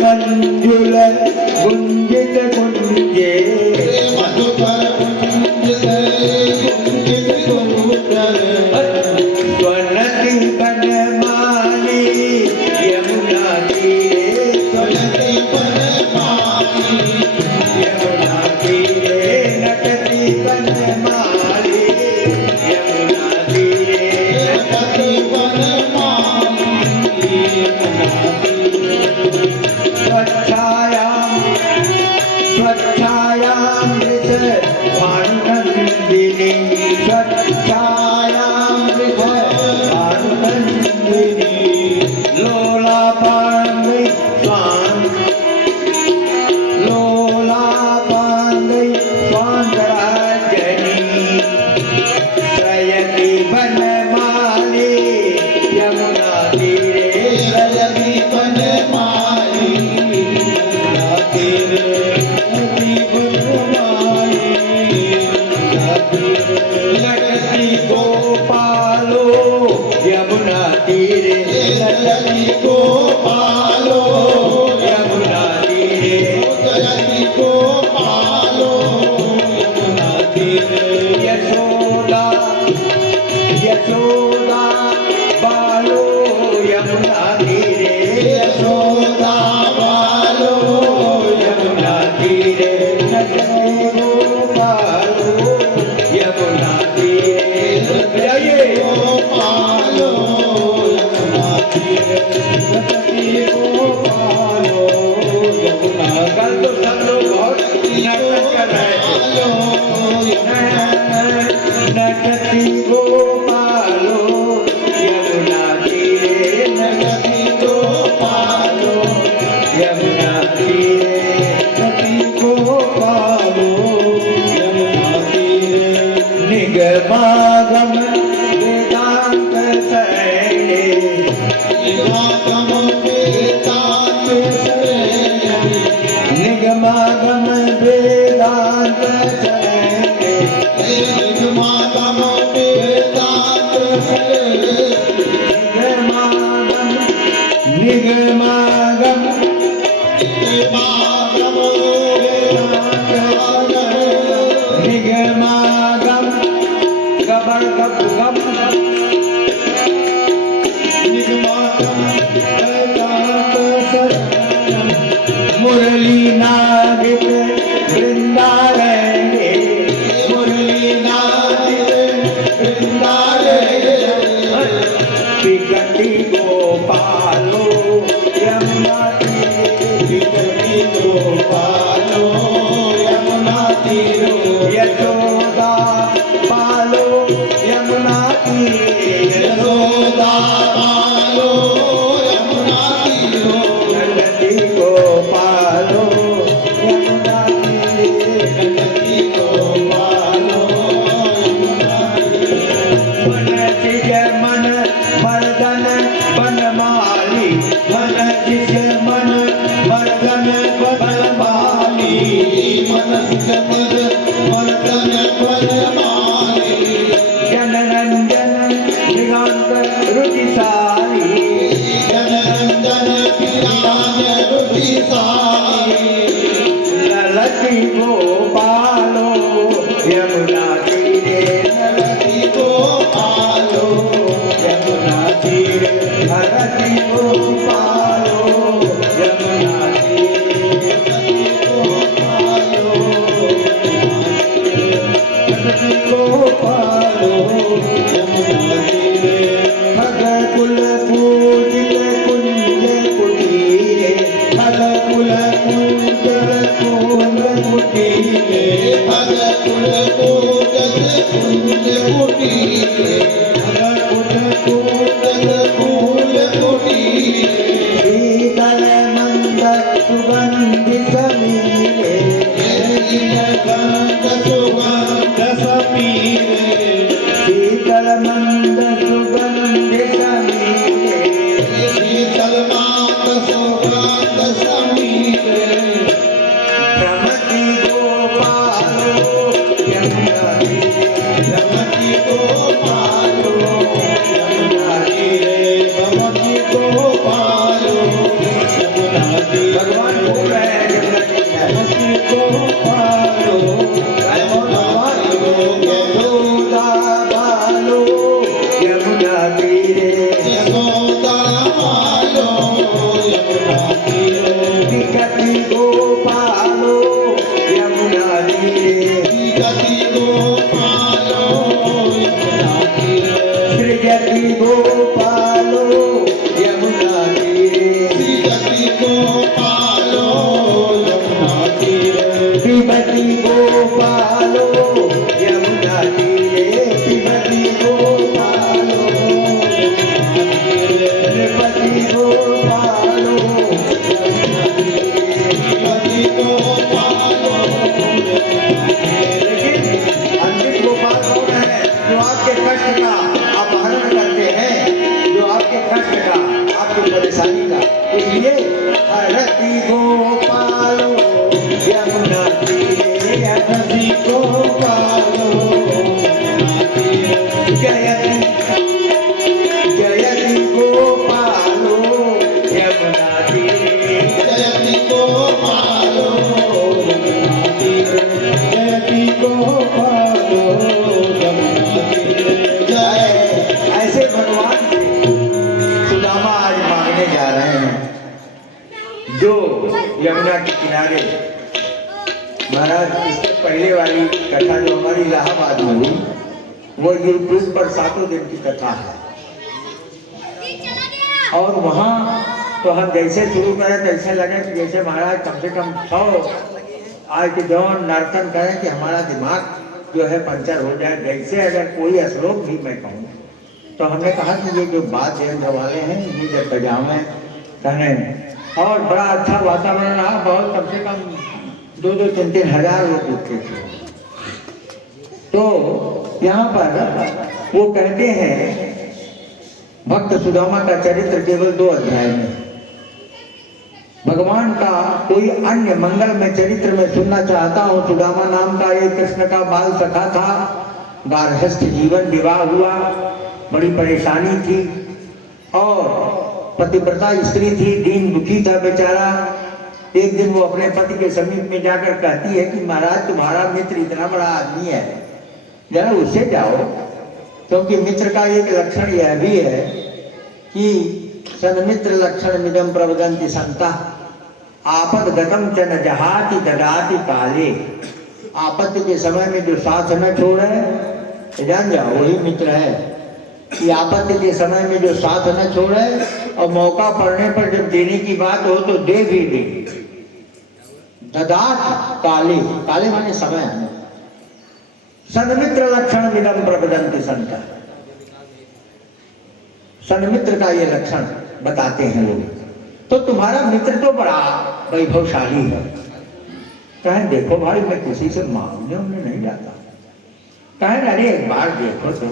मंजुल गुंजित गुंजे मधुकर गुंजित गुंजित गुंजर स्वनति बनमाली यमुना तीरे स्वनति बनमाली यमुना तीरे नटती बनमाली यमुना तीरे नटती बनमाली यमुना तीरे स्वच्छायामृत भानुनंदिनी स्वच्छायामृत भानुनंदिनी लोलापांगै स्वांतराजनी त्रयति बनमाली यमुना तीरे त्रयति बनमाली यमुना तीरे लटती गोपालो यमुना तीरे लटती गोपालो यमुना तीरे लटती गोपालो यमुना तीरे यशोदा यशोदा बालो यमुना तीरे यशोदा बालो यमुना तीरे नटती गोपालो यमुना तीरे जाइए गोपालो यमुना तीरे लटती गोपालो यमुना कल तो सब लोग बहुत नाटक कर रहे थे नटती गोपालो यमुना तीरे नटती गोपालो यमुना तीरे नटती गोपालो यमुना तीरे निगमागम वेदांत शरणे निगमागम वेदांत शरणे निगमागम वेदांत शरणे निगमागम वेदांत शरणे निगमागम निगमागम वेदांत शरणे निगमागम गबर गब गब निगमागम वेदांत शरणे मुरली नागित वृंदारण्य मुरली नादित वृंदारण्य विकटी गोपालो यमुना तीरे विकटी गोपालो यमुना तीरे यशोदा पालो यमुना तीरे यशोदा बालो यमुना तीरे नटती गोपालो यमुना तीरे नटती गोपालो यमुना तीरे मन जिज मन मर्दन बनमाली मन जिज मन मर्दन बनमाली मनस मद मर्दन बनमाली जनरंजन दिगंत रुचिसारी जनरंजन पिराज रुचिसारी ललती गोपालो यमुना तीरे ललती गोपालो यमुना तीरे हरती गोपालो यमुना तीरे गोपालो हरती गोपालो यमुना तीरे भग कुल पूजित कुंज कुटीरे भग कुल पूजित कुंज कुटीरे भग कुल पूजत कुंज कुटीरे भग कुल पूजत कुंज कुटीरे शीतल मंद सुगंधि समीरे गंध सुगंध समीरे शीतल मंद सुगंधि समीरे शीतल मात सुगंध समीरे भ्रमति गोपालो यमुना तीरे रमति गोपाल गोपालो यमुना तीरे श्रीपति गोपालो यमुना तीरे श्रीपति गोपालो यमुना तीरे श्रीपति गोपालो श्रीपति गोपालो यमुना तीरे श्रीपति गोपालो लेकिन अंतिम गोपाल कौन है? जो आपके कष्ट का अपहरण करते हैं, जो आपके कष्ट का, आपकी परेशानी का। इसलिए हरति गोपालो यमुना तीरे हरति गोपालो जयति जयति गोपालो यमुना तीरे जयति गोपालो यमुना तीरे जयति गोपालो यमुना तीरे जय। ऐसे भगवान से सुदामा आज मांगने जा रहे हैं, जो यमुना के किनारे। महाराज, इससे पहले वाली कथा जो हमारी इलाहाबाद में हुई, वो यूट्यूब पर 7 दिन की कथा है। और वहाँ तो हम जैसे शुरू करें तैसे लगे कि जैसे महाराज कम से कम 100 आज के जवान नर्तन करें कि हमारा दिमाग जो है पंचर हो जाए। जैसे अगर कोई श्लोक भी मैं कहूँ तो हमने कहा कि ये जो बात वाले हैं, ये जब बजावे कहने, और बड़ा अच्छा वातावरण रहा। बहुत कम से कम 2-3 हजार लोग जुटते थे। तो यहाँ पर वो कहते हैं, भक्त सुदामा का चरित्र केवल 2 अध्याय में। भगवान का कोई अन्य मंगल में चरित्र में सुनना चाहता हूँ। सुदामा नाम का एक कृष्ण का बाल सखा था। गार्हस्थ जीवन, विवाह हुआ, बड़ी परेशानी थी और पतिव्रता स्त्री थी, दीन दुखी था बेचारा। एक दिन वो अपने पति के समीप में जाकर कहती है कि महाराज, तुम्हारा मित्र इतना बड़ा आदमी है, जरा उससे जाओ। क्योंकि मित्र का एक लक्षण यह भी है कि सन्मित्र लक्षण मिदम प्रवदन्ति संता आपद गतम च न जहाति ददाति काले। आपत्ति के समय में जो साथ न छोड़े, जान जाओ वही मित्र है। कि आपत्ति के समय में जो साथ न छोड़े और मौका पड़ने पर जब देने की बात हो तो दे भी दे। ददात काले, काले माने समय आने। सन्मित्र लक्षण मिदम प्रवदन्ति संता, सन्मित्र का ये लक्षण बताते हैं लोग। तो तुम्हारा मित्र तो बड़ा वैभवशाली है। कहें देखो भाई, मैं किसी से मांगने उन्हें नहीं जाता। कहें अरे एक बार देखो तो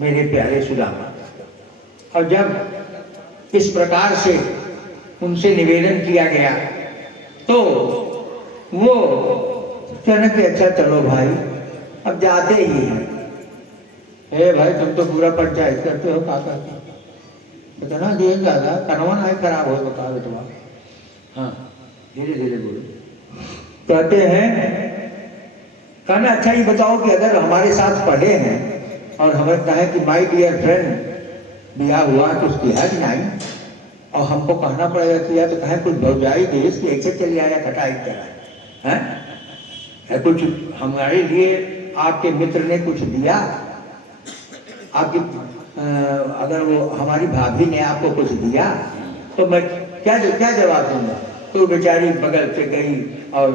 मेरे प्यारे सुदामा। और जब इस प्रकार से उनसे निवेदन किया गया तो वो कहने कि अच्छा चलो भाई, अब जाते ही हैं। हे भाई, तुम तो पूरा पंचायत करते हो, क्या करते हो? इतना देर ज्यादा कनवा ना खराब हो, बता दो तुम्हारा। हाँ, धीरे धीरे बोलो। कहते हैं, कहना अच्छा ये बताओ कि अगर हमारे साथ पढ़े हैं और हमें कहे कि माय डियर फ्रेंड ब्याह हुआ तो उसकी है कि नहीं, और हमको कहना पड़ेगा कि या तो कहें कुछ भौजाई देश की ऐसे चली आया खटाई तरह है, कुछ हमारे लिए आपके मित्र ने कुछ दिया, आपकी अगर वो हमारी भाभी ने आपको कुछ दिया तो मैं क्या जवाब दूंगा। तो बेचारी बगल से गई और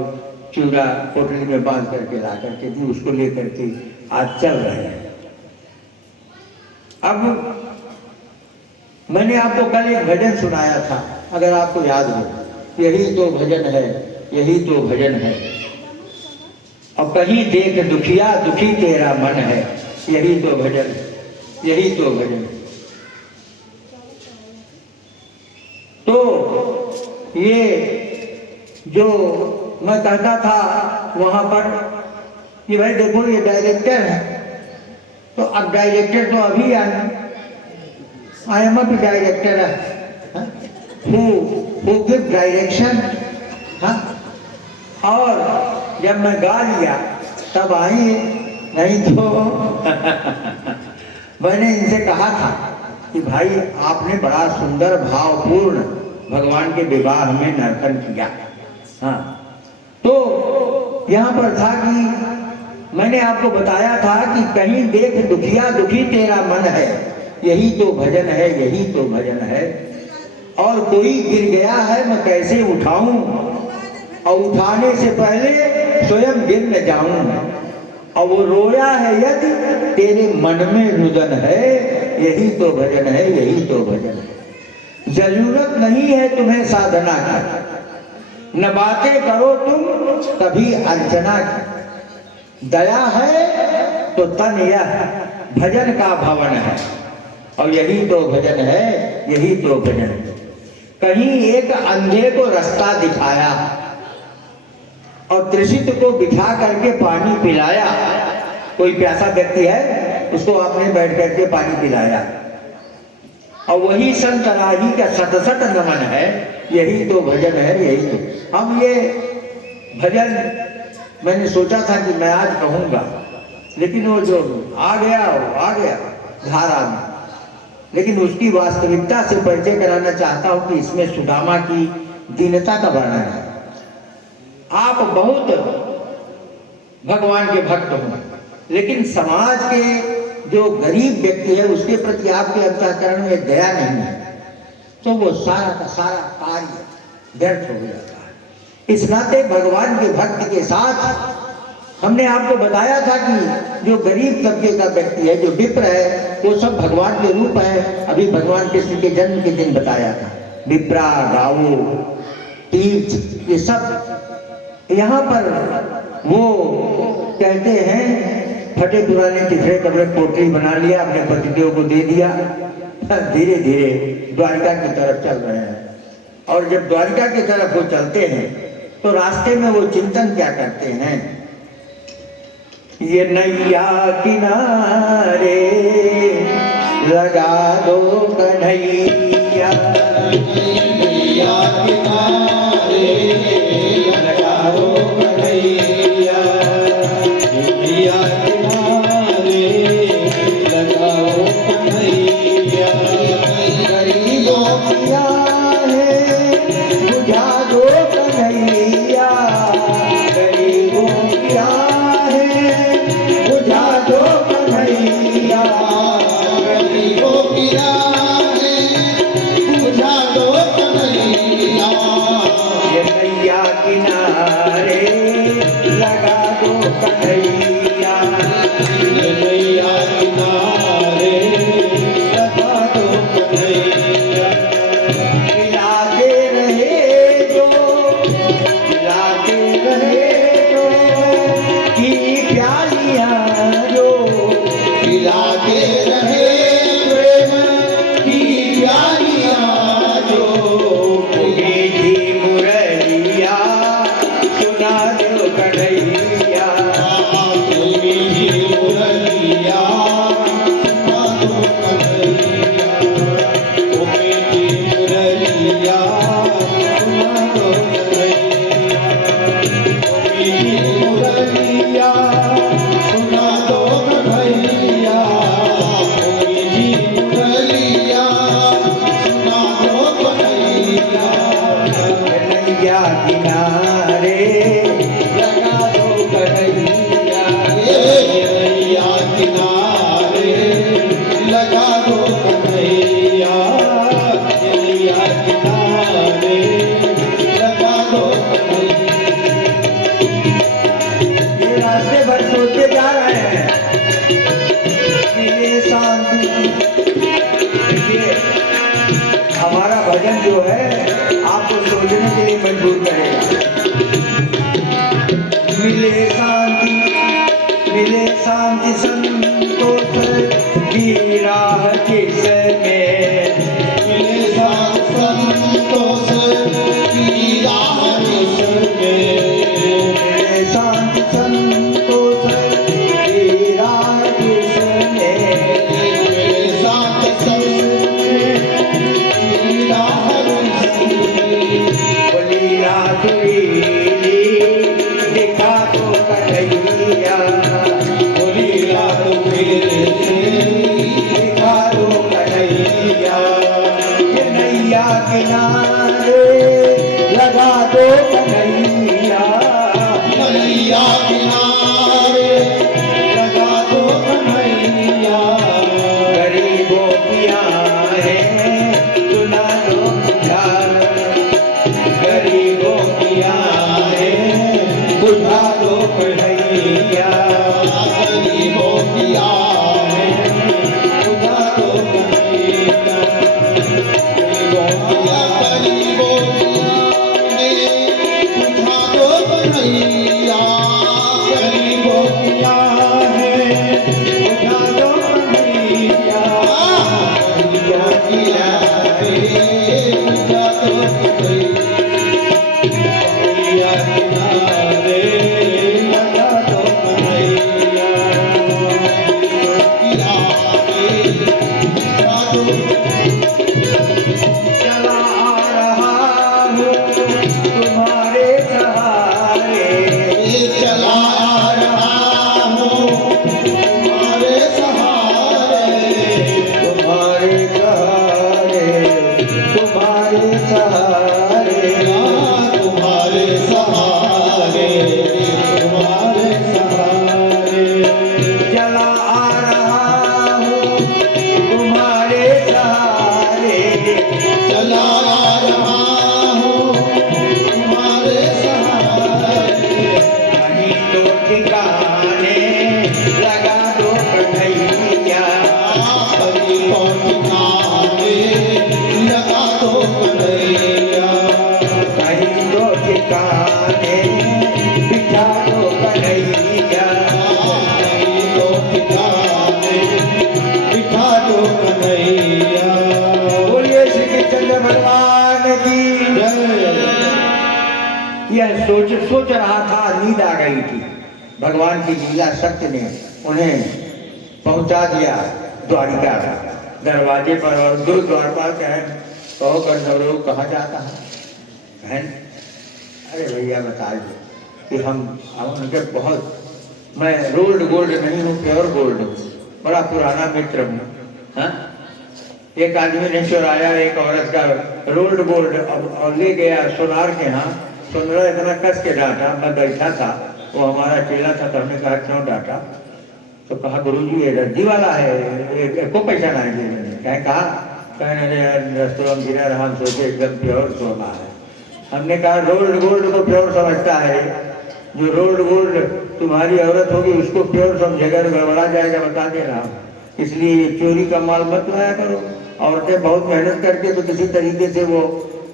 चूड़ा पोटली में बांध करके ला करके दी, उसको लेकर के आज चल रहे हैं। अब मैंने आपको कल एक भजन सुनाया था, अगर आपको याद हो, यही तो भजन है, यही तो भजन है। और कहीं देख दुखिया दुखी तेरा मन है, यही तो भजन, यही तो भजन। तो ये जो मैं कहता था वहां पर कि भाई देखो ये डायरेक्टर है, तो अब डायरेक्टर तो अभी आए, आई एम अ डायरेक्टर है, हु गिव डायरेक्शन। और जब मैं गा लिया तब आई, नहीं तो मैंने इनसे कहा था कि भाई आपने बड़ा सुंदर भावपूर्ण भगवान के विवाह में नर्तन किया। हाँ, तो यहाँ पर था कि मैंने आपको बताया था कि कहीं देख दुखिया दुखी तेरा मन है, यही तो भजन है, यही तो भजन है। और कोई गिर गया है मैं कैसे उठाऊं, और उठाने से पहले स्वयं गिर न जाऊं। और वो रोया है यदि तेरे मन में रुदन है, यही तो भजन है, यही तो भजन है। जरूरत नहीं है तुम्हें साधना की, न बातें करो तुम कभी अर्चना की। दया है तो तन यह भजन का भवन है, और यही तो भजन है, यही तो भजन है। कहीं एक अंधे को रास्ता दिखाया और त्रिशित को बिठा करके पानी पिलाया। कोई प्यासा व्यक्ति है, उसको आपने बैठ करके पानी पिलाया, और वही संत राही का सतसत नमन है, यही तो भजन है, यही तो। हम ये भजन मैंने सोचा था कि मैं आज कहूँगा, लेकिन वो जो आ गया धारा में। लेकिन उसकी वास्तविकता से परिचय कराना चाहता हूँ कि इसमें सुदामा की दीनता का वर्णन है। आप बहुत भगवान के भक्त हो, लेकिन समाज के जो गरीब व्यक्ति है उसके प्रति आपके अंतःकरण में दया नहीं है, तो वो सारा का सारा कार्य व्यर्थ हो जाता है। इस नाते भगवान के भक्त के साथ हमने आपको बताया था कि जो गरीब तबके का व्यक्ति है, जो विप्र है, वो सब भगवान के रूप है। अभी भगवान कृष्ण के जन्म के दिन बताया था। विप्रा, गावो, तीर्थ, ये सब यहाँ पर वो कहते हैं फटे पुराने चिथड़े कपड़े पोटली बना लिया, अपने पतिदेव को दे दिया, धीरे धीरे द्वारिका की तरफ चल रहे हैं। और जब द्वारिका की तरफ वो चलते हैं तो रास्ते में वो चिंतन क्या करते हैं, ये नैया किनारे लगा दो कन्हैया, नैया किनारे लगा दो कन्हैया, नैया किनारे लगा दो कन्हैया। गरीबों की आहें बुझा दो कन्हैया, गरीबों की आहें बुझा दो कन्हैया, गरीबों की आहें बुझा दो कन्हैया। ये नैया किनारे लगा दो कन्हैया, नैया किनारे लगा दो कन्हैया। पिलाते रहे जो की प्यालियां जो, पिलाते रहे प्रेम की प्यालियां जो, मीठी मुरलिया सुना दो कन्हैया, मीठी मुरलिया सुना दो कन्हैया, ओ मीठी मुरलिया सुना दो कन्हैया, ओ मीठी मुरलिया सुना दो कन्हैया, ओ मीठी मुरलिया सुना दो कन्हैया। नैया किनारे लगा दो कन्हैया, नैया किनारे लगा दो कन्हैया, नैया किनारे लगा दो कन्हैया। ये रास्ते भर सोचते जा रहे हैं कि ये शांति, ये हमारा भजन जो है आपको सोचने के लिए मजबूर करेगा। मिले शांति संतोष की राह किसमें, मिले संतोष की राह किसमें, मिले शांति संतोष की राह किसमें, मिले संतोष की राह किसमें। मैं सोच रहा था, नींद आ गई थी। भगवान की लीला शक्ति ने उन्हें पहुंचा दिया द्वारिका दरवाजे पर। और दो द्वारपाल कहें, कहो गंधर्व कहाँ जाता है? बहन, अरे भैया बताइए कि हम उनके बहुत, मैं रोल्ड गोल्ड नहीं हूँ, प्योर गोल्ड हूँ, बड़ा पुराना मित्र हूँ। हाँ, एक आदमी ने चुराया एक औरत का रोल्ड गोल्ड और ले गया सोनार के यहाँ। सोनार इतना कस के डांटा, मैं बैठा था, वो हमारा चेला था, तो हमने कहा क्यों डांटा? तो कहा गुरुजी ये रद्दी वाला है, को पैसा नहीं दे। कहा कहने रस्तों में गिरा रहा, हम सोचे एकदम प्योर सोना है। हमने कहा रोल्ड गोल्ड को प्योर समझता है, जो रोल्ड गोल्ड तुम्हारी औरत होगी उसको प्योर समझेगा तो गड़बड़ा जाएगा, बता दे रहा हूँ। इसलिए चोरी का माल मत लाया करो। औरतें बहुत मेहनत करके तो किसी तरीके से वो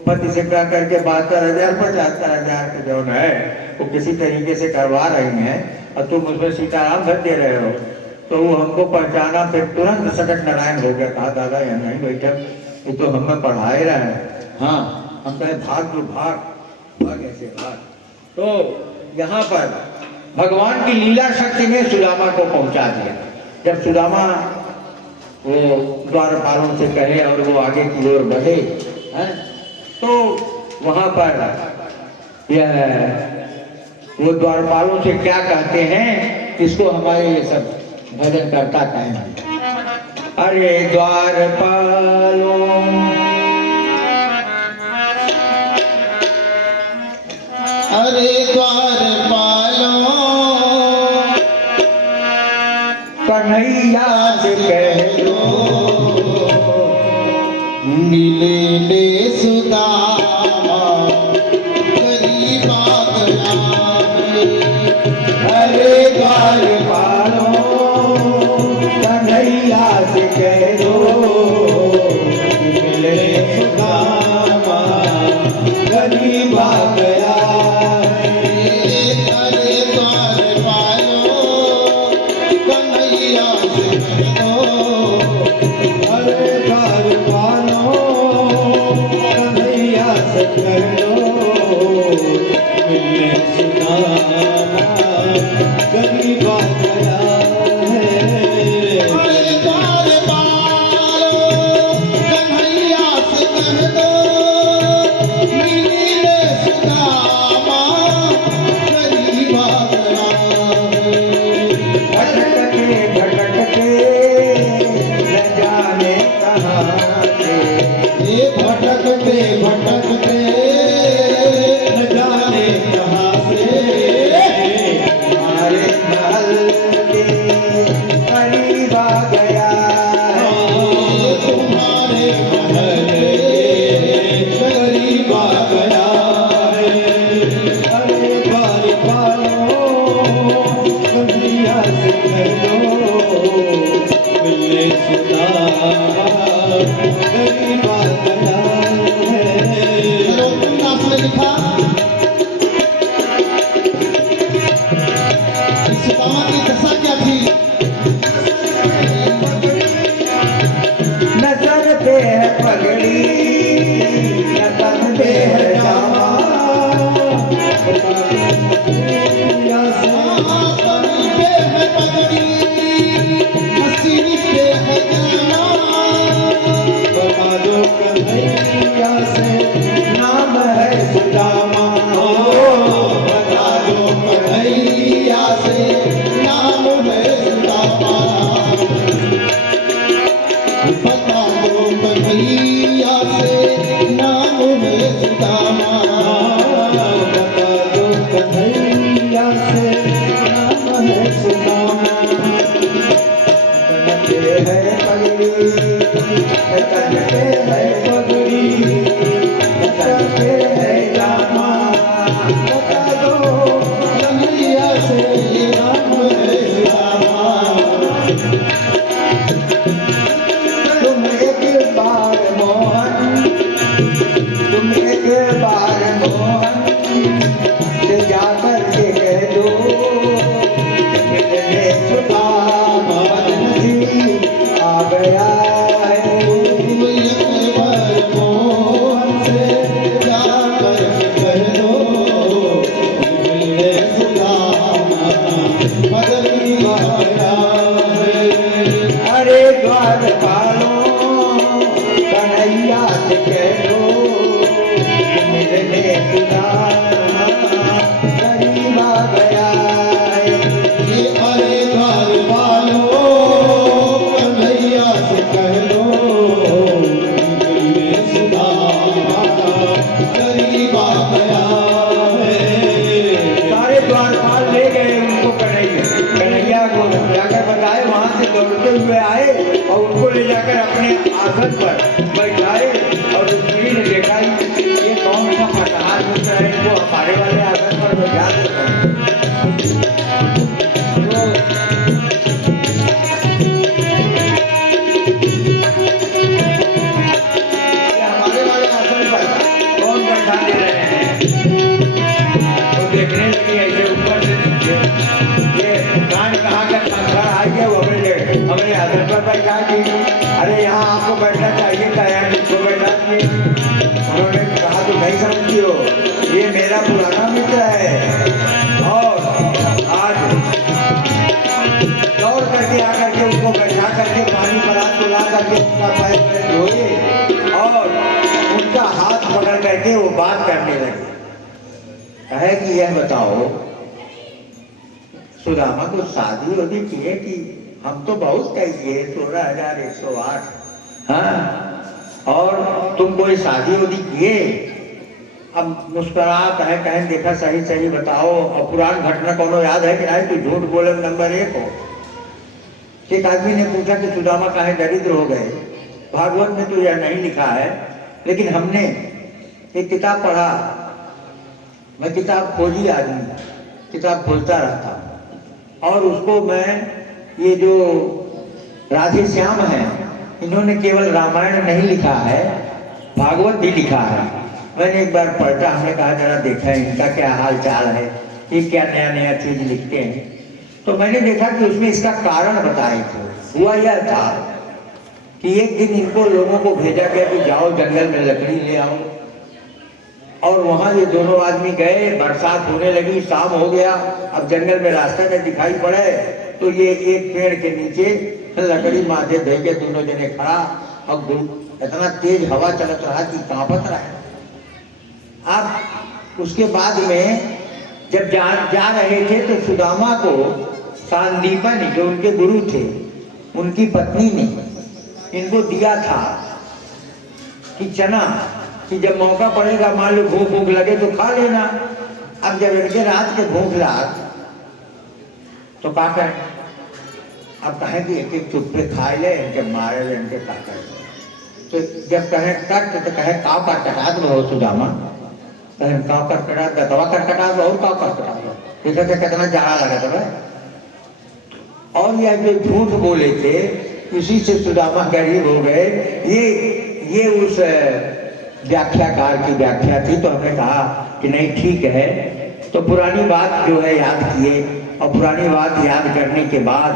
पति से कह करके 72,000 पर 72,000 के जो है वो किसी तरीके से करवा रही हैं, और तुम उसमें सीताराम भर दे रहे हो। तो वो हमको पहचाना, फिर तुरंत सकट नारायण हो गया। कहा दादा यहाँ नहीं बैठा, ये तो हमें पढ़ाए रहे हैं। हाँ, हम कहे भाग तो भाग ऐसे भाग। तो यहाँ पर भगवान की लीला शक्ति ने सुदामा को पहुंचा दिया। जब सुदामा वो द्वारपालों से कहे और वो आगे की ओर बढ़े हैं, तो वहां पर यह वो द्वारपालों से क्या कहते हैं, इसको हमारे ये सब भजन करता कहें। अरे द्वारपालों, अरे द्वारपालों, कन्हैया से कह दो मिले ले सुदामा गरीब आगरा में। अरे द्वारपालों, कन्हैया से कह दो मिले सुदामा गरीब आ गया। अरे द्वारपालों, कन्हैया से कह दो। अरे द्वारपालों, कन्हैया से कह दो मिले सुदामा गरीब आ गया है। अरे द्वारपालों, कन्हैया से कह दो मिले सुदामा गरीब आगरा में। भटकते न जाने कहाँ से, ये भटकते भटकते न जाने कहाँ से। हमारे महल के करीब आ गया है। तुम्हारे महल के करीब आ गया है। अरे द्वारपालों, कन्हैया से कह दो मिले सुदामा गरीब आ गया है। चलो तुमदास ने लिखा, सुदामा की दशा क्या थी? नजर पे है पगड़ी, नजर पे है जामा, तनी पे है पगड़ी, हसीनी पे है जामा। बता दो कन्हैया से नाम है सुदामा। बता दो कन्हैया से नाम है सुदामा। बता दो कन्हैया से नाम है सुदामा। बता दो कन्हैया से नाम है सुदामा। तन पे है पगड़ी, तन पे है पगड़ी, तन पे है जामा। बता दो कन्हैया से नाम है सुदामा। तुम एक बार मोहन, तुम एक बार मोहन से जाकर के कह दो मिलने सुदामा नसीब आ गया है। तुम एक बार मोहन से जाकर कह दो द्वार पालो कन्हैया से कह दो मिलने सुदामा गरीब आ गया है। ये अरे द्वार वालो कन्हैया से कह दो मिलने सुदामा गरीब आ गया है। सारे द्वारपाल ले गए उनको कन्हैया को जाकर बताए, वहां से दौड़ते हुए आए और उनको ले जाकर अपने आसन पर बैठाए। और रुक्मिणी ने देखा ये कौन सा पटहार मित्र है, इनको हमारे वाले आसन पर बैठा देता है। हमारे वाले आसन पर कौन बैठा दे रहे हैं। तो देखने लगी ऐसे ऊपर से नीचे, ये कान कहाँ का पंखा आ गया, वो हमने आसन पर बैठा दी। अरे यहाँ आपको बैठना चाहिए था, यहाँ किसको बैठा दिए। उन्होंने कहा तो नहीं समझती हो, ये मेरा पुराना मित्र है और आज दौड़ करके आकर के उनको बैठा करके पानी पला तुला करके उनका पैर धोए और उनका हाथ पकड़ करके वो बात करने लगे। कहे कि यह बताओ सुदामा को शादी होती किए कि हम तो बहुत कहिए 16,108, हाँ, और तुम कोई शादी होती किए। अब मुस्कुरा कहें देखा सही सही बताओ, और पुरान घटना कोनो याद है कि नहीं, तू झूठ बोले नंबर 1 हो। एक आदमी ने पूछा कि सुदामा काहे दरिद्र हो गए। भागवत में तो यह नहीं लिखा है, लेकिन हमने एक किताब पढ़ा, मैं किताब खोजी आदमी, किताब खोजता रहता और उसको मैं ये जो राधे श्याम है, इन्होंने केवल रामायण नहीं लिखा है, भागवत भी लिखा है। मैंने एक बार पढ़ा, हमने कहा जरा देखा है इनका क्या हाल चाल है, ये क्या नया नया चीज लिखते हैं। तो मैंने देखा कि उसमें इसका कारण बताए थे। हुआ यह था कि एक दिन इनको लोगों को भेजा गया कि जाओ जंगल में लकड़ी ले आओ, और वहां ये दोनों आदमी गए। बरसात होने लगी, शाम हो गया। अब जंगल में रास्ते में दिखाई पड़े तो ये एक पेड़ के नीचे लकड़ी माथे दे के दोनों जने खड़ा, और इतना तेज हवा चलत रहा कि कांपत रहा। अब उसके बाद में जब जा रहे थे तो सुदामा को सांदीपन जो उनके गुरु थे, उनकी पत्नी ने इनको दिया था कि चना, कि जब मौका पड़ेगा मान लो भूख भूख लगे तो खा लेना। अब जब इनके रात के भूख लाग तो का करें। अब कहें कि एक एक चुप्पे खा ले, जब मारे इनके का करें। तो जब कहें कट तो कहे काव का कटात में हो सुदामा, कहें काव का कटात दवा कर कटात और काव का कटात देखा था कितना जाड़ा लगा था। और यह जो झूठ बोले थे इसी से सुदामा गरीब हो गए। ये उस व्याख्याकार की व्याख्या थी। तो हमने कहा कि नहीं ठीक है, तो पुरानी बात जो है याद किए, और पुरानी बात याद करने के बाद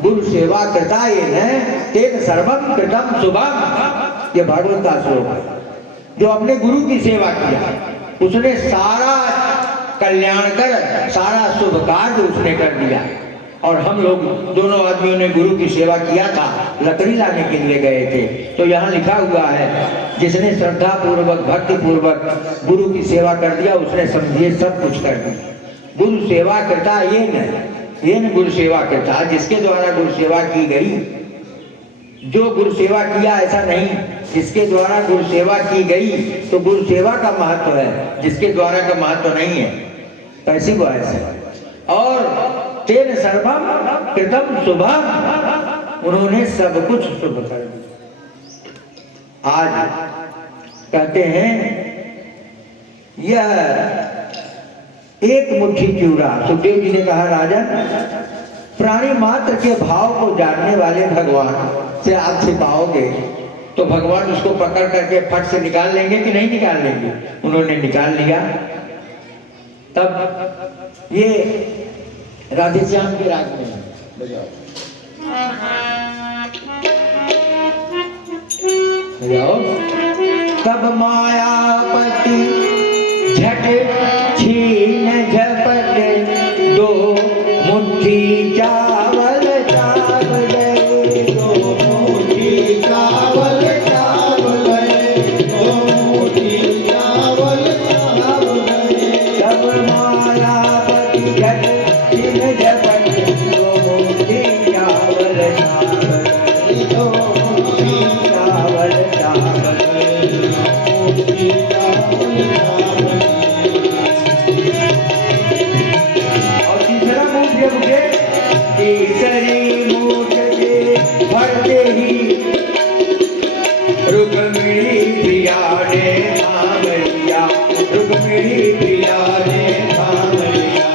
गुरु सेवा कृता ये न तेन सर्वम कृतम शुभम, ये भागवत का श्लोक है। जो अपने गुरु की सेवा किया उसने सारा कल्याण कर, सारा शुभ कार्य उसने कर दिया। और हम लोग दोनों आदमियों ने गुरु की सेवा किया था, लकड़ी लाने के लिए गए थे। तो यहाँ लिखा हुआ है जिसने श्रद्धा पूर्वक भक्ति पूर्वक गुरु की सेवा कर दिया उसने समझिए सब कुछ कर दिया। गुरु सेवा करता ये न गुरु सेवा करता, जिसके द्वारा गुरु सेवा की गई, जो गुरु सेवा किया ऐसा नहीं, जिसके द्वारा गुरु सेवा की गई तो गुरु सेवा का महत्व है, जिसके द्वारा का महत्व नहीं है। कैसी वो ऐसे। और तेन सर्वम कृतम शुभम, उन्होंने सब कुछ शुभ कर दिया। आज कहते हैं यह एक मुट्ठी चूड़ा, सुखदेव जी ने कहा राजन, प्राणी मात्र के भाव को जानने वाले भगवान से आप छिपाओगे तो भगवान उसको पकड़ करके फट से निकाल लेंगे कि नहीं निकाल लेंगे। उन्होंने निकाल लिया। तब ये राधे श्याम के राग में बजाओ बजाओ। तब मायापति झट छीन झपट दो मुट्ठी चावल चाव गए, दो भर दे ही रुक्मिणी प्रिया ने थाम लिया, रुक्मिणी प्रिया ने थाम लिया।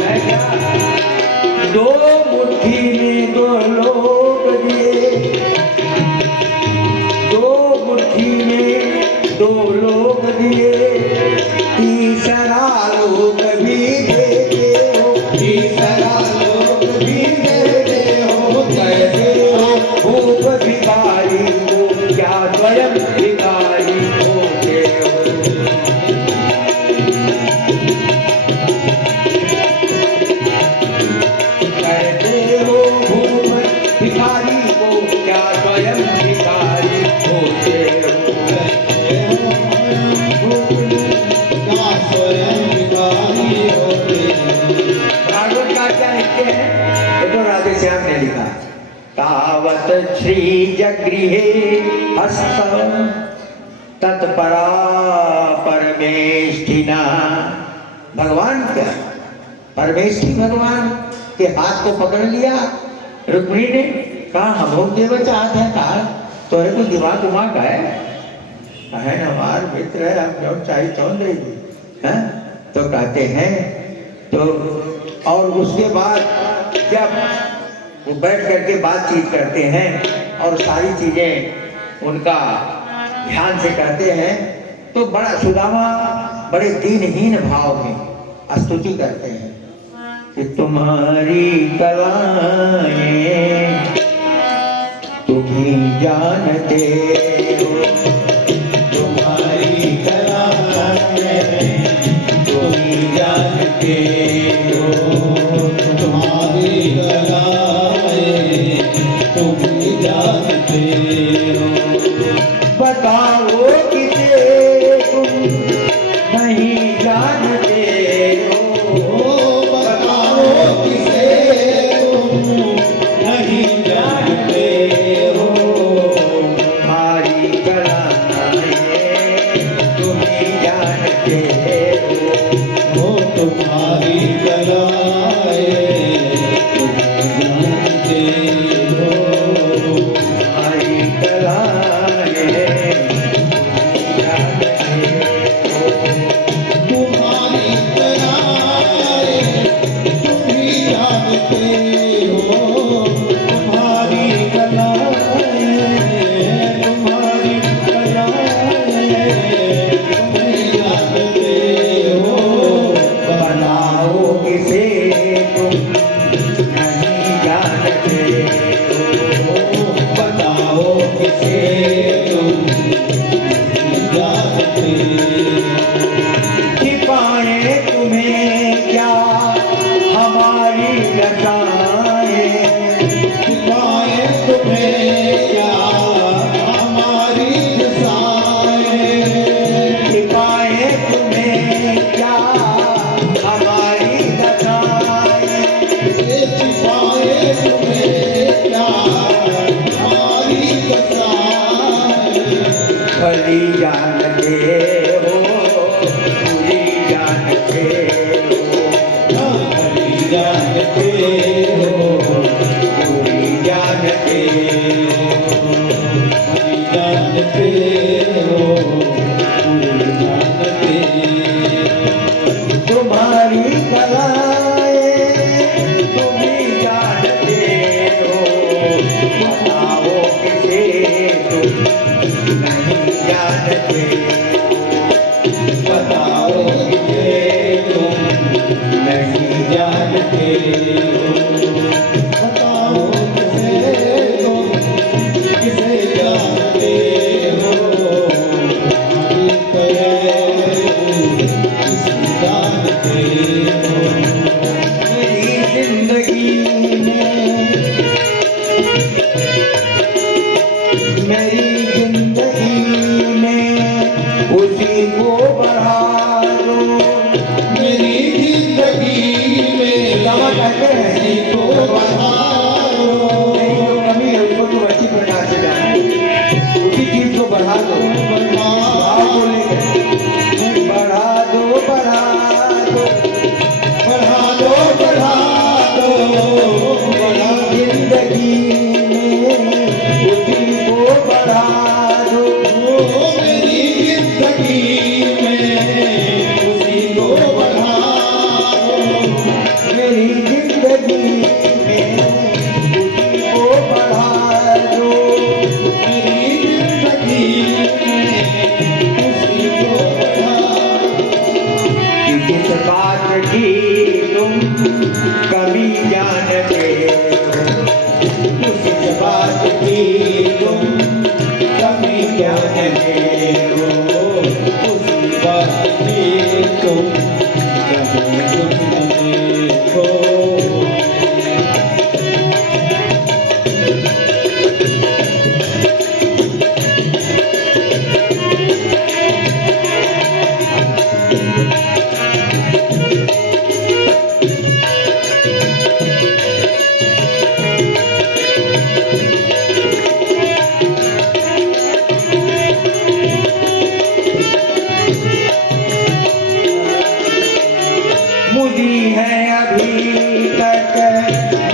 मैं क्या दो मुट्ठी में दो लोग दिए, दो मुट्ठी में दो लोग दिए, तीसरा लोग भी देते हो, तीसरा लोग भी देते हो। कैसे हो भूप भिखारी हो, क्या स्वयं भिखारी होते हो। कैसे हो भूप भिखारी हो, क्या स्वयं भिखारी होते हो। भागवत का क्या लिखते हैं, ये तो राधे श्याम ने लिखा। तावत श्री जगृहे हस्तम तत्परा परमेष्ठिना। भगवान क्या, परमेष्ठी भगवान के हाथ को पकड़ लिया रुक्मिणी ने, कहा हम देव चाहते हैं, कहा तोरे को दिमाग उमाग है हमार मित्र है, आप जो चाहिए तो देगी। तो कहते हैं तो, और उसके बाद जब वो बैठ करके बातचीत करते हैं और सारी चीजें उनका ध्यान से करते हैं, तो बड़ा सुदामा बड़े दीनहीन भाव में स्तुति करते हैं कि तुम्हारी कलाएं तुम ही जानते हो, तुम्हारी कलाएं तुम ही जानते हो, तुम्हारी कलाएं तुम ही जानते हो। बताओ किसे तुम नहीं जानते हो, बताओ किसे तुम नहीं जानते हो। तुम्हारी कलाएं तुम ही जानते हो, तुम्हारी कलाएं तुम जानते हो। तुम्हारी कलाएं तुम्हारी कलाएं तुम ही जानते हो। तुम्हारी कलाएं तुम्हारी कलाएं तुम ही जानते हो। बनाओ किसे तुम नहीं जानते हो, बताओ किसे तुम नहीं जानते हो। छिपाए तुम्हें क्या हमारी लताएं, सिवाय तुम्हें क्या हमारी दशाएं। छिपाए तुम्हें क्या हमारी लताएं। छिपाए तुम्हें क्या हमारी दशाएं। भली जानते हो, बुरी जानते हो, भली जानते हो, बुरी जानते हो। भली जानते हो, बुरी जानते हो। तुम्हारी कलाएं तुम ही जानते हो, बताओ किसे तुम नहीं जानते जिंदगी में उसी को बढ़ा दो। मेरी जिंदगी में उसी को बढ़ा दो। मेरी जिंदगी में उसी को बढ़ा दो। मेरी जिंदगी में उसी को बढ़ा कि किस बात की तुम कभी जानते हो, किस बात की तुम कभी जानते हो। उसी बात की तुम कभी कुछ न देखो। मुझी है अभी तक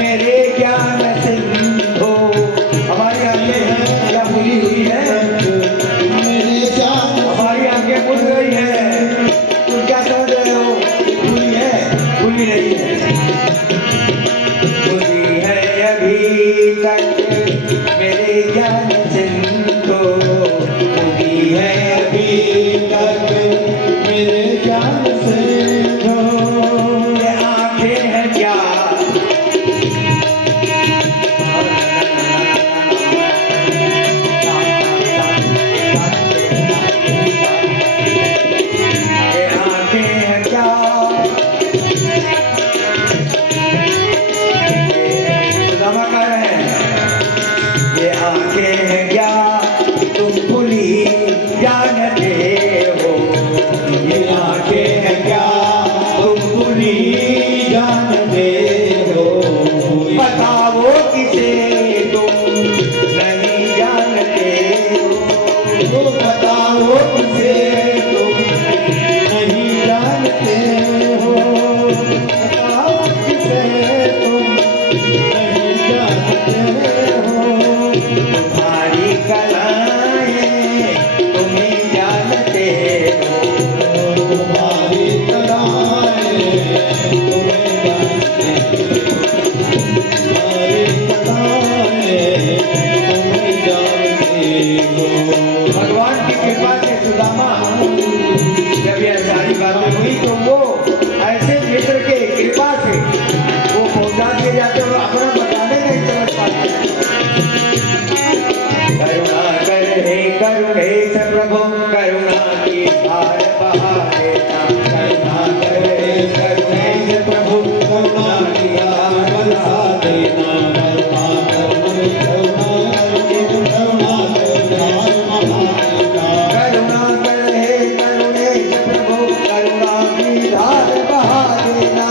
मेरे ज्ञान सिंधु। हमारी आंखें हैं या मुझी हुई है? मेरे जान हमारी आंखें खुल गई है। तुम क्या समझ रहे हो? खुली है? खुली नहीं है। मुझी है अभी तक मेरे ज्ञान सिंधु। मुझी है अभी तक मेरे जान से ये आंखें हैं क्या? ये आंखें हैं क्या? सुदामा कह रहे हैं ये आंखें हैं क्या तुम खुली जानते हो। ये आंखें हैं क्या तुम खुली जानते हो। बताओ किसे तुम नहीं जानते हो। बताओ किसे तुम नहीं जानते हो। बताओ किसे तुम नहीं जानते हो। तुम्हारी कलाएं तुम ही जानते हो। तुम्हारी कलाएं तुम्हें जानते हो। तुम्हारी कलाएं तुम्हें जानते हो। भगवान की कृपा से सुदामा जब यह सारी बातें हुई तो वो ऐसे मित्र के कृपा से वो पहुंचा दिए जाते और अपना बताने नहीं समझ पाते। करुणा कर हे करुणेश प्रभु करुणा की धार बहा देना। करुणा कर हे करुणेश प्रभु करुणा की धार बहा देना। करुणा कर करुणा करुणा कर हे करुणेश प्रभु करुणा की धार बहा देना।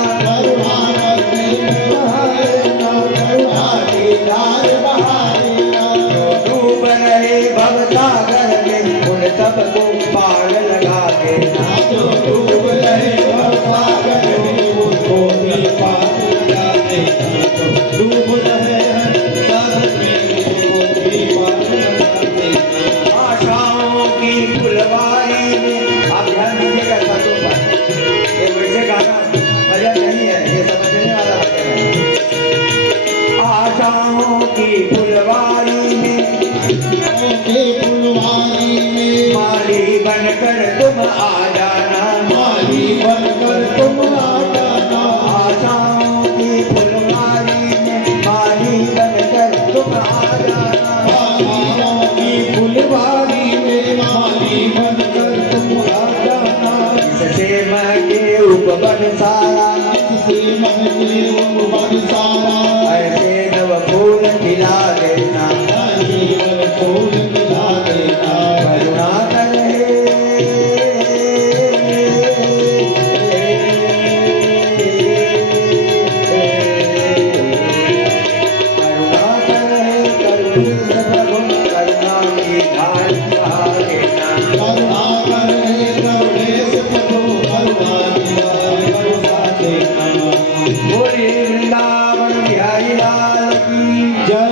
डूब रहे भवसागर में उन सबको पार लगा देना। डूब रहे सागर में उनको भी पार लगा देना। डूब रहे सागर में उनको भी पार लगा देना। आशाओं की फुलवारी में आप ध्यान दीजिएगा बातों पर। ये वैसे गाना भजन नहीं है, ये समझने वाला भजन है। आशाओं की फुलवारी में के फुलवारी में माली बनकर तुम आ जाना। माली बनकर तुम आ जाना। आशाओं की फुलवारी में माली बनकर तुम आ जाना। आशाओं की फुलवारी में माली बनकर तुम आ जाना। इससे महके उपवन सारा इससे महके उपवन सारा ऐसे नव फूल खिला देना। जीवन फूल मिला देना। करुणा कर करुणा कर करुणेश प्रभु करुणा की धार बहा देना। करुणा करे करुणेश प्रभु करुणा की धार बरसा देना। बोलिए वृंदावन बिहारी बिहारी लाल की जय।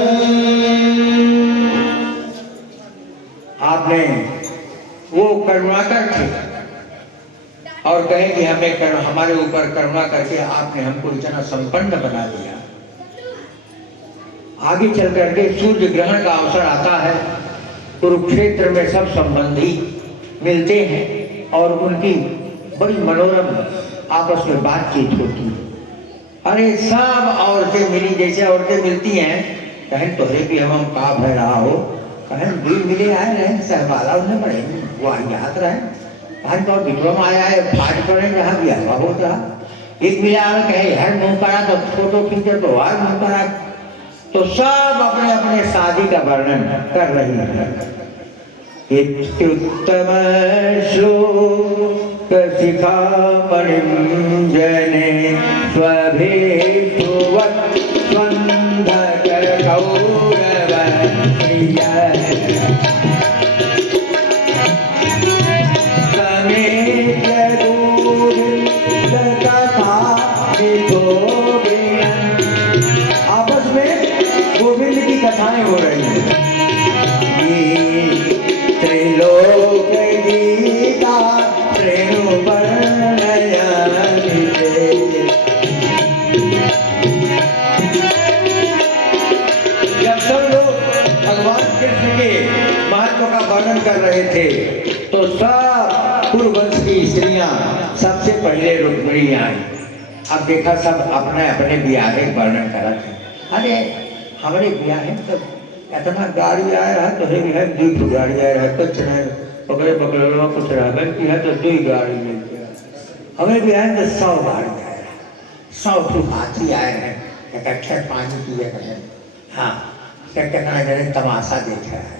आपने वो करुणाकर थे और कहे कि हमारे ऊपर करुणा करके आपने हमको इतना संपन्न बना दिया। आगे चल करके सूर्य ग्रहण का अवसर आता है, कुरुक्षेत्र में सब संबंधी मिलते हैं और उनकी बड़ी मनोरम आपस में बातचीत होती है। अरे सब औरतें मिली, जैसे औरतें मिलती हैं, कहें तोहरे भी हम का भय रहा हो, कहें दूर मिले आए रहे सहबाला उन्हें बड़े वो याद रहे, कहें तो विक्रम आया है फाट करें जहाँ भी हवा हो रहा, एक मिला कहे हर मुंह करा तो फोटो खींचे तो हर मुंह करा, तो सब अपने अपने शादी का वर्णन कर रही है। इत्युत्तम श्लोक शिखामणिं जने स्वभेषुवत् स्वन्धकर गौरव प्रिय समेत गोविंद कथा विधोबिन। आपस में गोविंद की कथाएं हो रही हैं। त्रिलोक गीता प्रेम जब सब लोग भगवान कृष्ण के महत्व का वर्णन कर रहे थे तो सब पूर्ववंश की स्त्रियां सबसे पहले रुक्मिणी आई। अब देखा सब अपने अपने ब्याह के वर्णन करा थे। अरे हमारे ब्याह है तो इतना गाड़ी आ रहा तो है दो गाड़ी आ रहा है, कुछ नहीं पकड़े पकड़े कुछ रहा की है तो दो गाड़ी मिलती है। हमें भी आए तो 100 गाड़ी आए हैं, 100 हाथी आए हैं, इकट्ठे पानी पिए रहे। हाँ कितना जने तमाशा देख रहा है।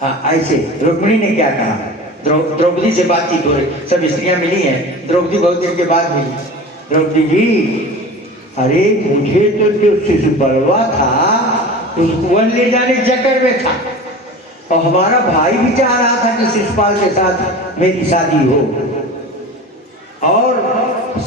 हाँ ऐसे रुक्मिणी ने क्या कहा, द्रौपदी से बातचीत हो रही, सब स्त्रियां मिली हैं, द्रौपदी बहुत दिन के बाद मिली। द्रौपदी जी अरे मुझे तो जो शिशुपालवा था उसको वन ले जाने चक्कर में था और हमारा भाई भी चाह रहा था कि शिशुपाल के साथ मेरी शादी हो और